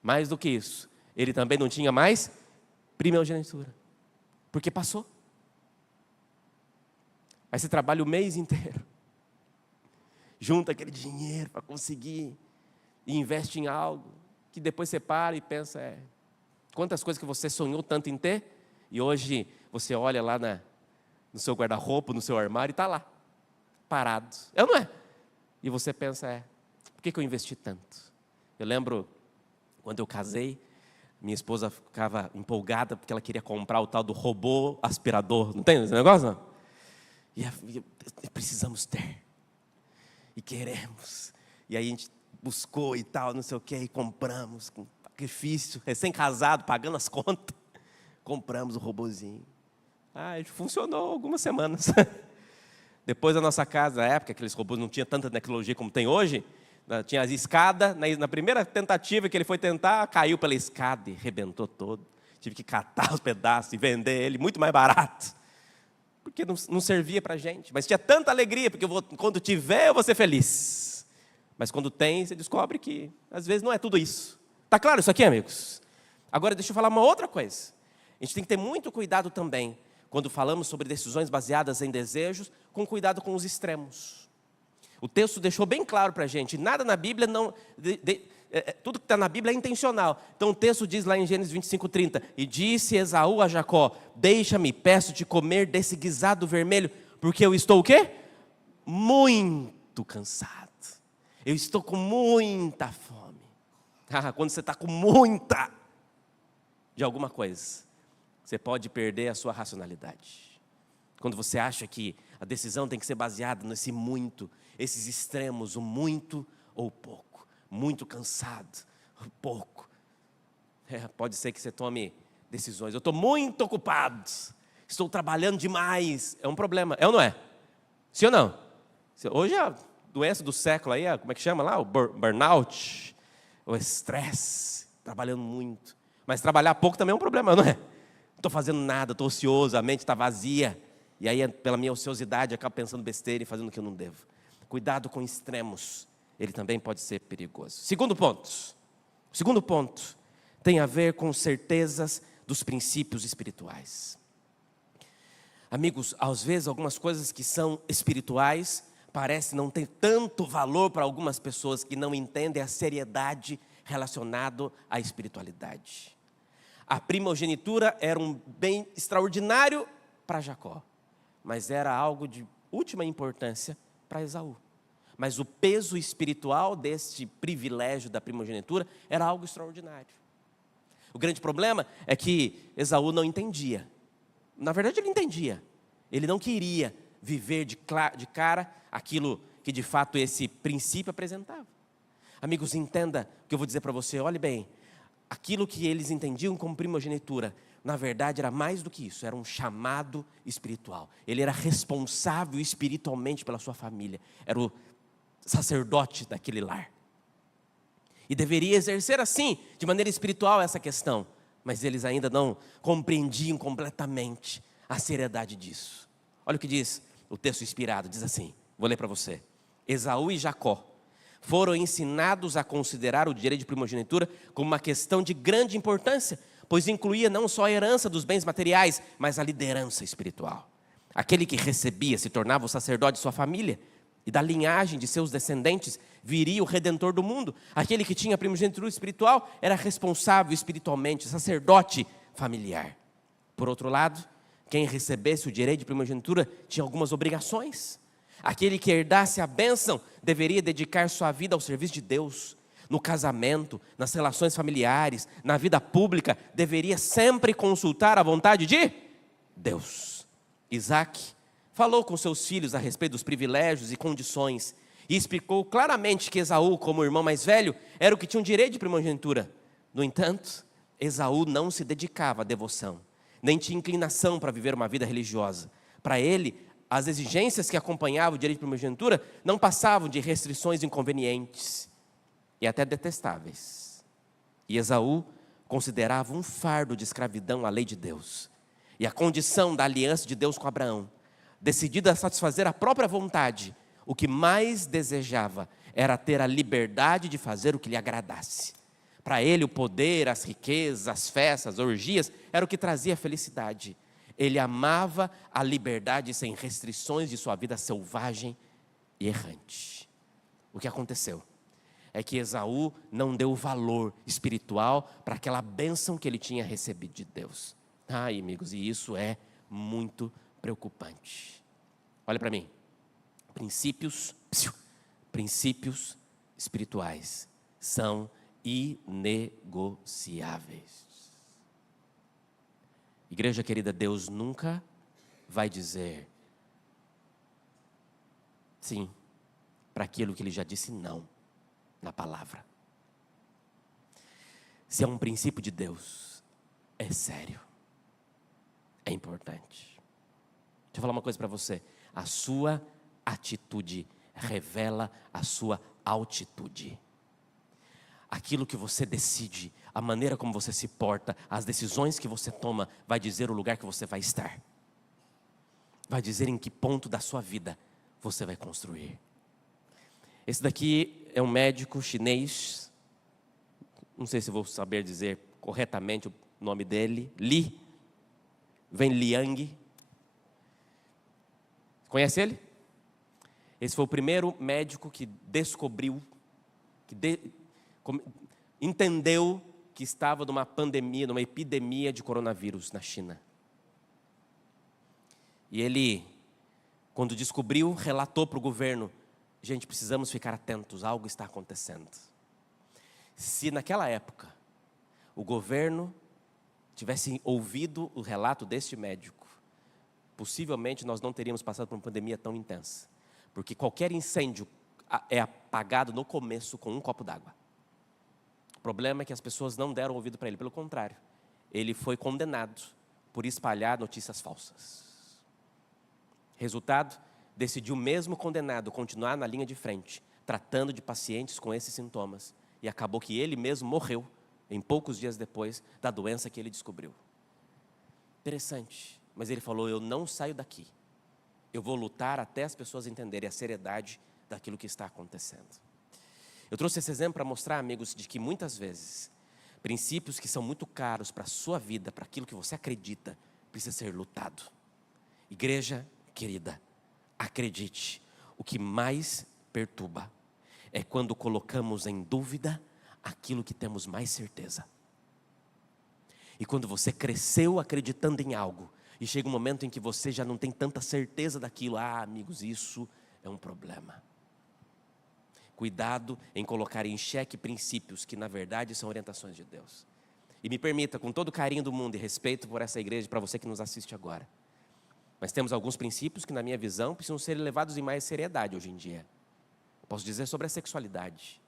Mais do que isso, ele também não tinha mais primogenitura. Porque passou. Aí você trabalha o mês inteiro, junta aquele dinheiro para conseguir, e investe em algo, que depois você para e pensa, quantas coisas que você sonhou tanto em ter, e hoje você olha lá no seu guarda-roupa, no seu armário, e está lá, parado. É ou não é? E você pensa, por que eu investi tanto? Eu lembro, quando eu casei, minha esposa ficava empolgada, porque ela queria comprar o tal do robô aspirador. Não tem esse negócio, não? E precisamos ter. E queremos. E aí a gente buscou e tal, não sei o quê, e compramos, com sacrifício, recém-casado, pagando as contas. Compramos o robozinho. Funcionou algumas semanas. Depois a nossa casa, na época, aqueles robôs não tinha tanta tecnologia como tem hoje, tinha as escadas, na primeira tentativa que ele foi tentar, caiu pela escada e arrebentou todo. Tive que catar os pedaços e vender ele muito mais barato, porque não servia para a gente. Mas tinha tanta alegria, porque quando tiver eu vou ser feliz. Mas quando tem, você descobre que às vezes não é tudo isso. Está claro isso aqui, amigos? Agora deixa eu falar uma outra coisa. A gente tem que ter muito cuidado também, quando falamos sobre decisões baseadas em desejos, com cuidado com os extremos. O texto deixou bem claro para a gente, nada na Bíblia, tudo que está na Bíblia é intencional. Então o texto diz lá em Gênesis 25:30, e disse Esaú a Jacó, deixa-me, peço-te comer desse guisado vermelho, porque eu estou o quê? Muito cansado. Eu estou com muita fome. Quando você está com muita de alguma coisa, você pode perder a sua racionalidade. Quando você acha que a decisão tem que ser baseada nesse muito, esses extremos, o muito ou pouco, muito cansado, pouco. Pode ser que você tome decisões. Eu estou muito ocupado, estou trabalhando demais. É um problema, é ou não é? Sim ou não? Hoje a doença do século aí, como é que chama lá? O burnout, o estresse, trabalhando muito. Mas trabalhar pouco também é um problema, não é? Não estou fazendo nada, estou ocioso, a mente está vazia. E aí, pela minha ociosidade, acabo pensando besteira e fazendo o que eu não devo. Cuidado com extremos, ele também pode ser perigoso. Segundo ponto tem a ver com certezas dos princípios espirituais. Amigos, às vezes algumas coisas que são espirituais parecem não ter tanto valor para algumas pessoas que não entendem a seriedade relacionada à espiritualidade. A primogenitura era um bem extraordinário para Jacó, mas era algo de última importância para Esaú. Mas o peso espiritual deste privilégio da primogenitura era algo extraordinário. O grande problema é que Esaú não entendia. Na verdade ele entendia. Ele não queria viver de cara aquilo que de fato esse princípio apresentava. Amigos, entenda o que eu vou dizer para você, olhe bem. Aquilo que eles entendiam como primogenitura, na verdade era mais do que isso, era um chamado espiritual. Ele era responsável espiritualmente pela sua família, era o sacerdote daquele lar. E deveria exercer assim, de maneira espiritual, essa questão. Mas eles ainda não compreendiam completamente a seriedade disso. Olha o que diz o texto inspirado, diz assim, vou ler para você. Esaú e Jacó foram ensinados a considerar o direito de primogenitura como uma questão de grande importância, pois incluía não só a herança dos bens materiais, mas a liderança espiritual. Aquele que recebia se tornava o sacerdote de sua família, e da linhagem de seus descendentes viria o Redentor do mundo. Aquele que tinha primogenitura espiritual era responsável espiritualmente, sacerdote familiar. Por outro lado, quem recebesse o direito de primogenitura tinha algumas obrigações. Aquele que herdasse a bênção deveria dedicar sua vida ao serviço de Deus. No casamento, nas relações familiares, na vida pública, deveria sempre consultar a vontade de Deus. Isaac falou com seus filhos a respeito dos privilégios e condições e explicou claramente que Esaú, como o irmão mais velho, era o que tinha o direito de primogenitura. No entanto, Esaú não se dedicava à devoção, nem tinha inclinação para viver uma vida religiosa. Para ele, as exigências que acompanhavam o direito de primogenitura não passavam de restrições inconvenientes e até detestáveis. E Esaú considerava um fardo de escravidão a lei de Deus e a condição da aliança de Deus com Abraão. Decidido a satisfazer a própria vontade, o que mais desejava era ter a liberdade de fazer o que lhe agradasse. Para ele, o poder, as riquezas, as festas, as orgias, era o que trazia felicidade. Ele amava a liberdade sem restrições de sua vida selvagem e errante. O que aconteceu é que Esaú não deu valor espiritual para aquela bênção que ele tinha recebido de Deus. Ai, amigos, e isso é muito preocupante. Olha para mim. Princípios espirituais são inegociáveis. Igreja querida, Deus nunca vai dizer sim para aquilo que Ele já disse não na palavra. Se é um princípio de Deus, é sério, é importante. Deixa eu falar uma coisa para você. A sua atitude revela a sua altitude. Aquilo que você decide, a maneira como você se porta, as decisões que você toma, vai dizer o lugar que você vai estar. Vai dizer em que ponto da sua vida você vai construir. Esse daqui é um médico chinês, não sei se vou saber dizer corretamente o nome dele, Li Wenliang. Conhece ele? Esse foi o primeiro médico que descobriu, entendeu que estava numa pandemia, numa epidemia de coronavírus na China. E ele, quando descobriu, relatou para o governo: gente, precisamos ficar atentos, algo está acontecendo. Se naquela época o governo tivesse ouvido o relato deste médico, possivelmente nós não teríamos passado por uma pandemia tão intensa. Porque qualquer incêndio é apagado no começo com um copo d'água. O problema é que as pessoas não deram ouvido para ele, pelo contrário, ele foi condenado por espalhar notícias falsas. Resultado, decidiu mesmo condenado continuar na linha de frente, tratando de pacientes com esses sintomas, e acabou que ele mesmo morreu, em poucos dias depois, da doença que ele descobriu. Interessante, mas ele falou: eu não saio daqui, eu vou lutar até as pessoas entenderem a seriedade daquilo que está acontecendo. Eu trouxe esse exemplo para mostrar, amigos, de que muitas vezes, princípios que são muito caros para a sua vida, para aquilo que você acredita, precisa ser lutado. Igreja querida, acredite, o que mais perturba é quando colocamos em dúvida aquilo que temos mais certeza. E quando você cresceu acreditando em algo, e chega um momento em que você já não tem tanta certeza daquilo, amigos, isso é um problema. Cuidado em colocar em xeque princípios que na verdade são orientações de Deus. E me permita, com todo o carinho do mundo e respeito por essa igreja, para você que nos assiste agora, mas temos alguns princípios que, na minha visão, precisam ser levados em mais seriedade hoje em dia. Posso dizer sobre a sexualidade.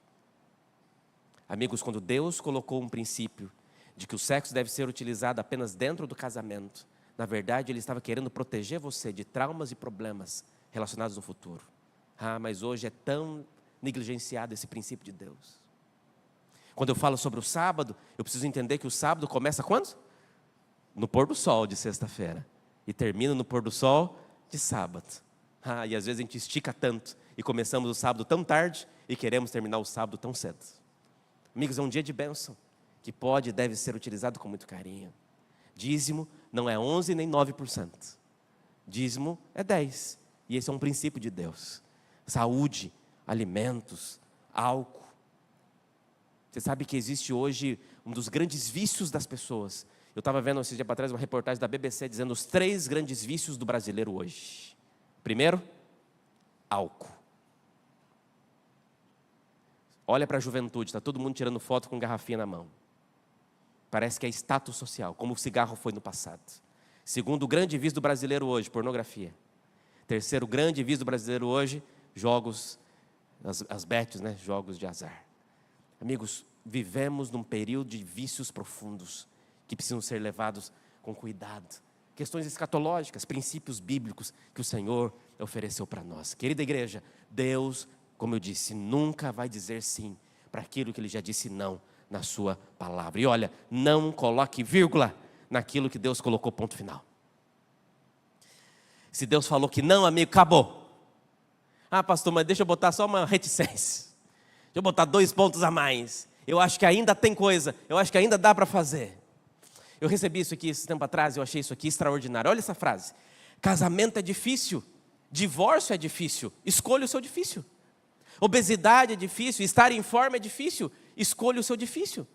Amigos, quando Deus colocou um princípio de que o sexo deve ser utilizado apenas dentro do casamento, na verdade, Ele estava querendo proteger você de traumas e problemas relacionados no futuro. Mas hoje é tão negligenciado esse princípio de Deus. Quando eu falo sobre o sábado, eu preciso entender que o sábado começa quando? No pôr do sol de sexta-feira. E termina no pôr do sol de sábado. E às vezes a gente estica tanto e começamos o sábado tão tarde e queremos terminar o sábado tão cedo. Amigos, é um dia de bênção que pode e deve ser utilizado com muito carinho. Dízimo não é 11 nem 9%. Dízimo é 10%. E esse é um princípio de Deus. Saúde, alimentos, álcool. Você sabe que existe hoje um dos grandes vícios das pessoas. Eu estava vendo esses dias para trás uma reportagem da BBC dizendo os 3 grandes vícios do brasileiro hoje. Primeiro, álcool. Olha para a juventude, está todo mundo tirando foto com garrafinha na mão. Parece que é status social, como o cigarro foi no passado. Segundo, o grande vício do brasileiro hoje, pornografia. Terceiro, grande vício do brasileiro hoje, jogos, as bets, né? Jogos de azar. Amigos, vivemos num período de vícios profundos, que precisam ser levados com cuidado. Questões escatológicas, princípios bíblicos que o Senhor ofereceu para nós. Querida igreja, Deus, como eu disse, nunca vai dizer sim para aquilo que Ele já disse não na sua palavra. E olha, não coloque vírgula naquilo que Deus colocou ponto final. Se Deus falou que não, amigo, acabou. Pastor, mas deixa eu botar só uma reticência. Deixa eu botar 2 pontos a mais. Eu acho que ainda tem coisa, eu acho que ainda dá para fazer. Eu recebi isso aqui esse tempo atrás, eu achei isso aqui extraordinário. Olha essa frase: casamento é difícil, divórcio é difícil, escolha o seu difícil. Obesidade é difícil, estar em forma é difícil, escolha o seu difícil.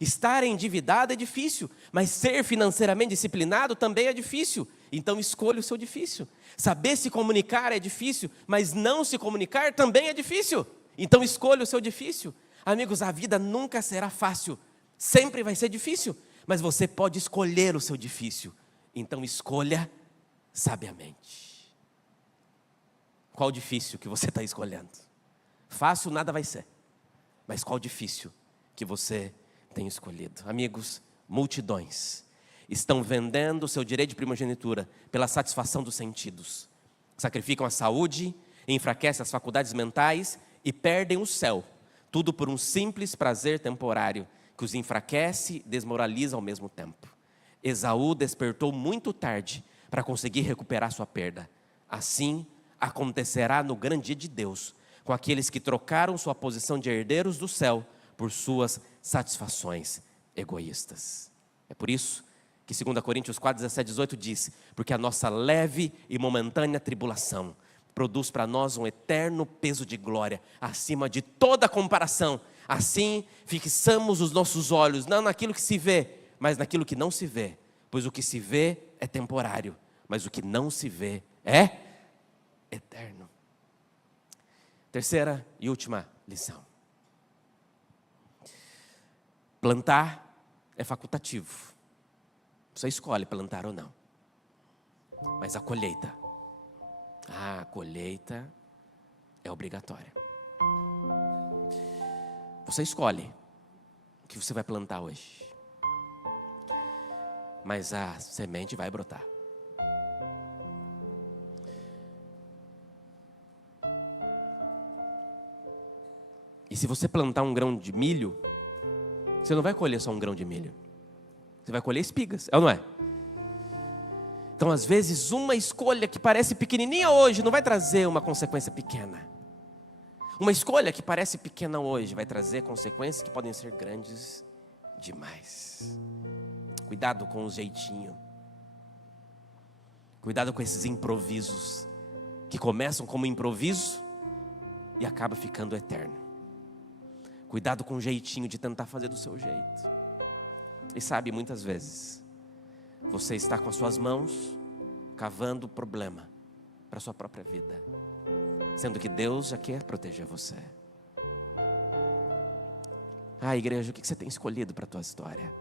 Estar endividado é difícil, mas ser financeiramente disciplinado também é difícil, então escolha o seu difícil. Saber se comunicar é difícil, mas não se comunicar também é difícil, então escolha o seu difícil. Amigos, a vida nunca será fácil, sempre vai ser difícil, mas você pode escolher o seu difícil, então escolha sabiamente. Qual difícil que você está escolhendo? Fácil nada vai ser, mas qual difícil que você tem escolhido? Amigos, multidões estão vendendo o seu direito de primogenitura pela satisfação dos sentidos. Sacrificam a saúde, enfraquecem as faculdades mentais e perdem o céu. Tudo por um simples prazer temporário que os enfraquece e desmoraliza ao mesmo tempo. Esaú despertou muito tarde para conseguir recuperar sua perda. Assim acontecerá no grande dia de Deus, com aqueles que trocaram sua posição de herdeiros do céu por suas satisfações egoístas. É por isso que 2 Coríntios 4, 17, 18 diz: porque a nossa leve e momentânea tribulação produz para nós um eterno peso de glória, acima de toda comparação. Assim fixamos os nossos olhos, não naquilo que se vê, mas naquilo que não se vê. Pois o que se vê é temporário, mas o que não se vê é eterno. Terceira e última lição: plantar é facultativo. Você escolhe plantar ou não. Mas a colheita é obrigatória. Você escolhe o que você vai plantar hoje. Mas a semente vai brotar. E se você plantar um grão de milho, você não vai colher só um grão de milho. Você vai colher espigas, é ou não é? Então, às vezes, uma escolha que parece pequenininha hoje não vai trazer uma consequência pequena. Uma escolha que parece pequena hoje vai trazer consequências que podem ser grandes demais. Cuidado com o jeitinho. Cuidado com esses improvisos, que começam como improviso e acabam ficando eterno. Cuidado com o jeitinho de tentar fazer do seu jeito. E sabe, muitas vezes, você está com as suas mãos cavando problema para a sua própria vida, sendo que Deus já quer proteger você. Igreja, o que você tem escolhido para a tua história?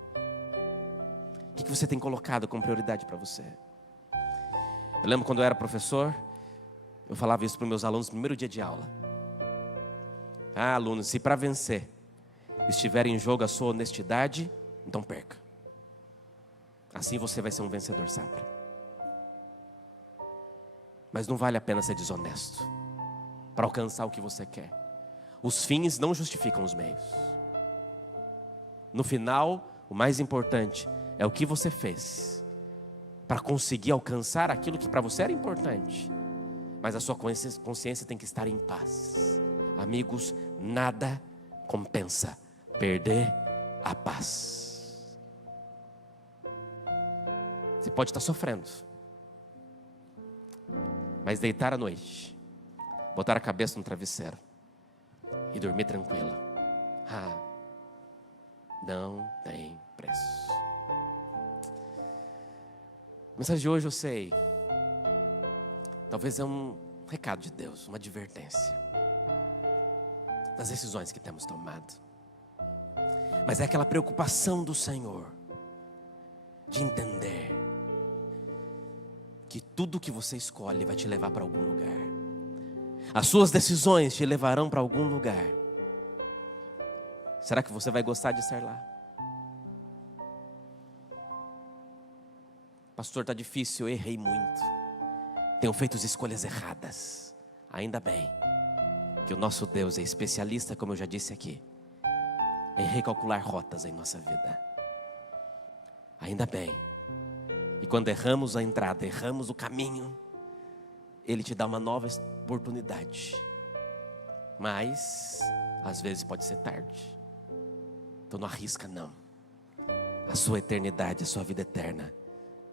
O que você tem colocado como prioridade para você? Eu lembro quando eu era professor, eu falava isso para os meus alunos no primeiro dia de aula. Alunos, se para vencer estiver em jogo a sua honestidade, então perca. Assim você vai ser um vencedor sempre. Mas não vale a pena ser desonesto para alcançar o que você quer. Os fins não justificam os meios. No final, o mais importante é o que você fez para conseguir alcançar aquilo que para você era importante. Mas a sua consciência tem que estar em paz. Amigos, nada compensa perder a paz. Você pode estar sofrendo, mas deitar à noite, botar a cabeça no travesseiro e dormir tranquila, não tem preço. A mensagem de hoje, eu sei, talvez é um recado de Deus, uma advertência das decisões que temos tomado. Mas é aquela preocupação do Senhor de entender que tudo que você escolhe vai te levar para algum lugar. As suas decisões te levarão para algum lugar. Será que você vai gostar de estar lá? Pastor, está difícil, eu errei muito. Tenho feito as escolhas erradas. Ainda bem que o nosso Deus é especialista, como eu já disse aqui, em recalcular rotas em nossa vida. Ainda bem. E quando erramos a entrada, erramos o caminho, Ele te dá uma nova oportunidade. Mas às vezes pode ser tarde. Então não arrisca não. a sua eternidade, a sua vida eterna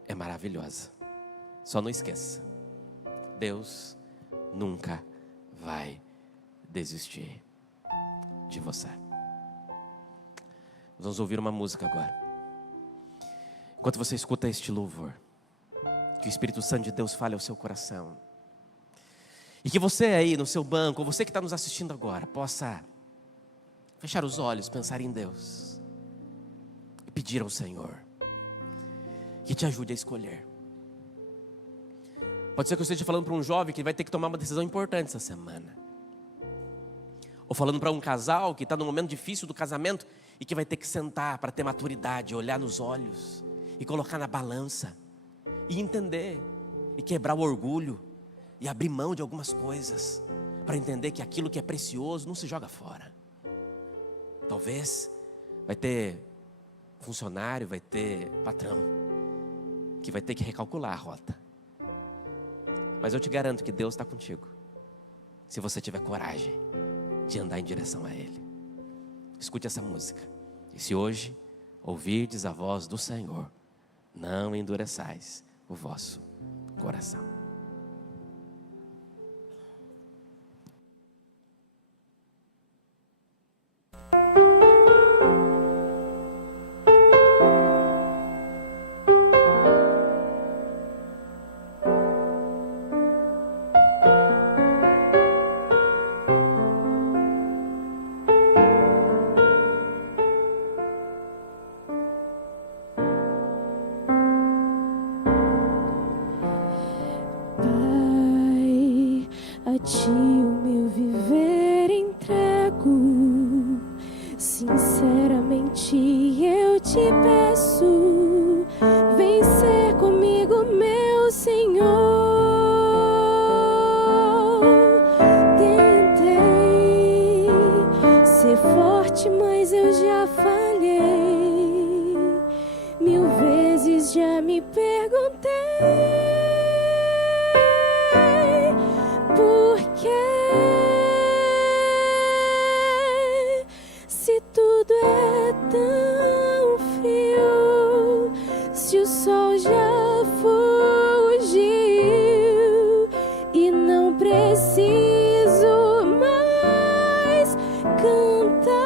é maravilhosa. Só não esqueça, Deus nunca vai desistir de você. Vamos ouvir uma música agora. Enquanto você escuta este louvor, que o Espírito Santo de Deus fale ao seu coração. E que você aí no seu banco, ou você que está nos assistindo agora, possa fechar os olhos, pensar em Deus e pedir ao Senhor que te ajude a escolher. Pode ser que eu esteja falando para um jovem que vai ter que tomar uma decisão importante essa semana. Ou falando para um casal que está num momento difícil do casamento e que vai ter que sentar para ter maturidade, olhar nos olhos e colocar na balança e entender e quebrar o orgulho e abrir mão de algumas coisas para entender que aquilo que é precioso não se joga fora. Talvez vai ter funcionário, vai ter patrão que vai ter que recalcular a rota. Mas eu te garanto que Deus está contigo, se você tiver coragem de andar em direção a Ele. Escute essa música. E se hoje ouvirdes a voz do Senhor, não endureçais o vosso coração. A ti o meu viver entrego, sinceramente eu te peço, vem ser comigo, meu Senhor. Tentei ser forte, mas eu já falhei, 1000 vezes já me perguntei. Se tudo é tão frio, se o sol já fugiu e não preciso mais cantar,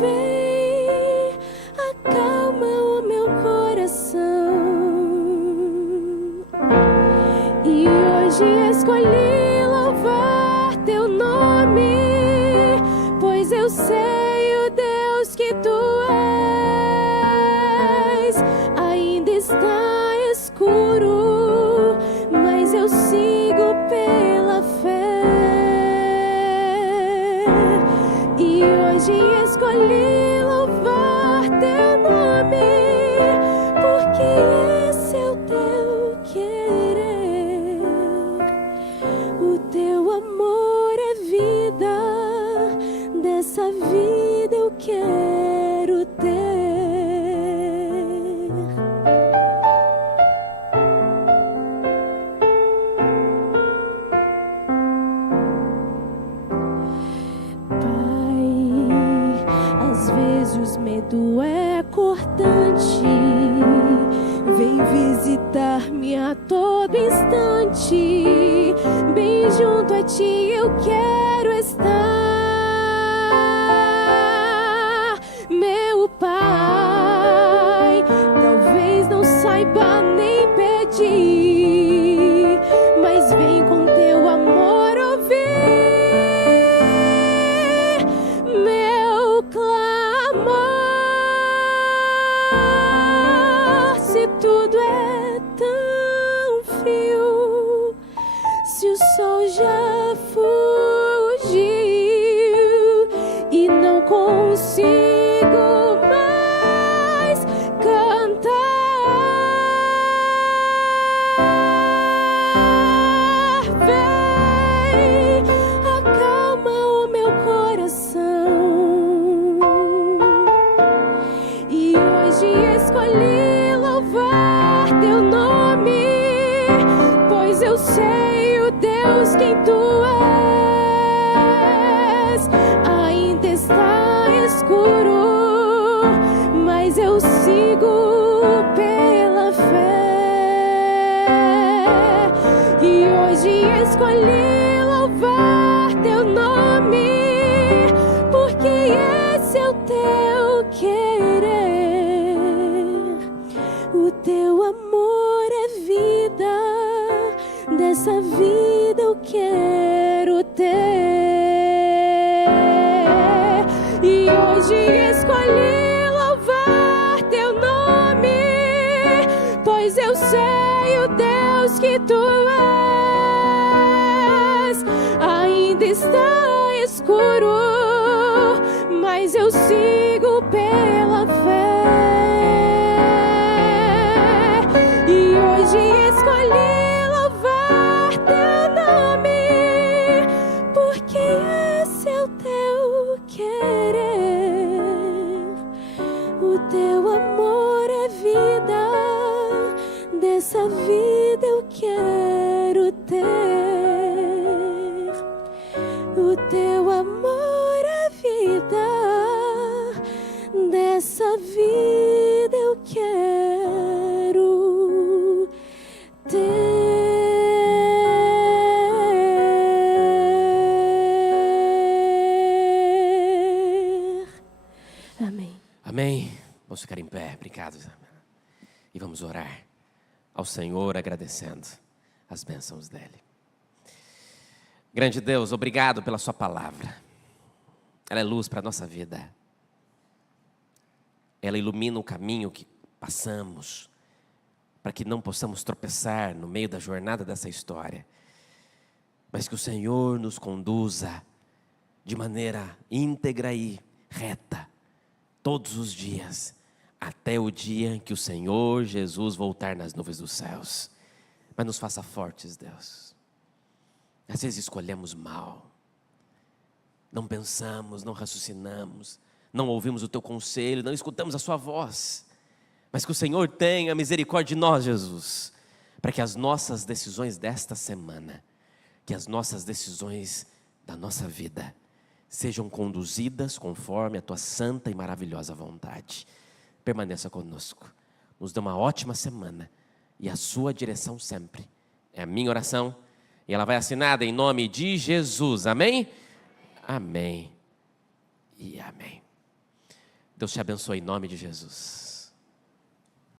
vem, acalma o meu coração. E hoje escolhi louvar teu nome, pois eu sei o Deus que tu és. Ainda está escuro, mas eu sigo pela fé. E hoje escolhi louvar teu nome, porque esse é o teu querer. O teu amor é vida, dessa vida eu quero ter. Pai, às vezes o medo é cortante, vem visitar-me a todo instante. Bem junto a ti eu quero estar, meu Pai. Talvez não saiba nem pedir, mas vem com teu amor ouvir meu clamor. Se tudo é tão frio, se o sol já fugiu e não consigo mais cantar, vem, acalma o meu coração. E hoje escolhi louvar escolhi louvar teu nome, porque esse é o teu querer. O teu amor é vida, dessa vida eu quero ter. E hoje escolhi louvar teu nome, pois eu sei o Deus que tu és. Ainda está escuro, mas eu sigo pela fé. E hoje escolhi louvar teu nome, porque esse é o teu querer. O teu amor é vida, dessa vida eu quero ter. O teu amor é vida, dessa vida eu quero ter. Amém. Amém. Vamos ficar em pé. Obrigado. E vamos orar ao Senhor agradecendo as bênçãos dEle. Grande Deus, obrigado pela sua palavra. Ela é luz para a nossa vida. Ela ilumina o caminho que passamos, para que não possamos tropeçar no meio da jornada dessa história, mas que o Senhor nos conduza de maneira íntegra e reta, todos os dias, até o dia que o Senhor Jesus voltar nas nuvens dos céus. Mas nos faça fortes, Deus. Às vezes escolhemos mal, não pensamos, não raciocinamos, não ouvimos o teu conselho, não escutamos a sua voz. Mas que o Senhor tenha misericórdia de nós, Jesus, para que as nossas decisões desta semana, que as nossas decisões da nossa vida, sejam conduzidas conforme a tua santa e maravilhosa vontade. Permaneça conosco, nos dê uma ótima semana e a sua direção sempre. É a minha oração e ela vai assinada em nome de Jesus. Amém? Amém e amém. Deus te abençoe em nome de Jesus.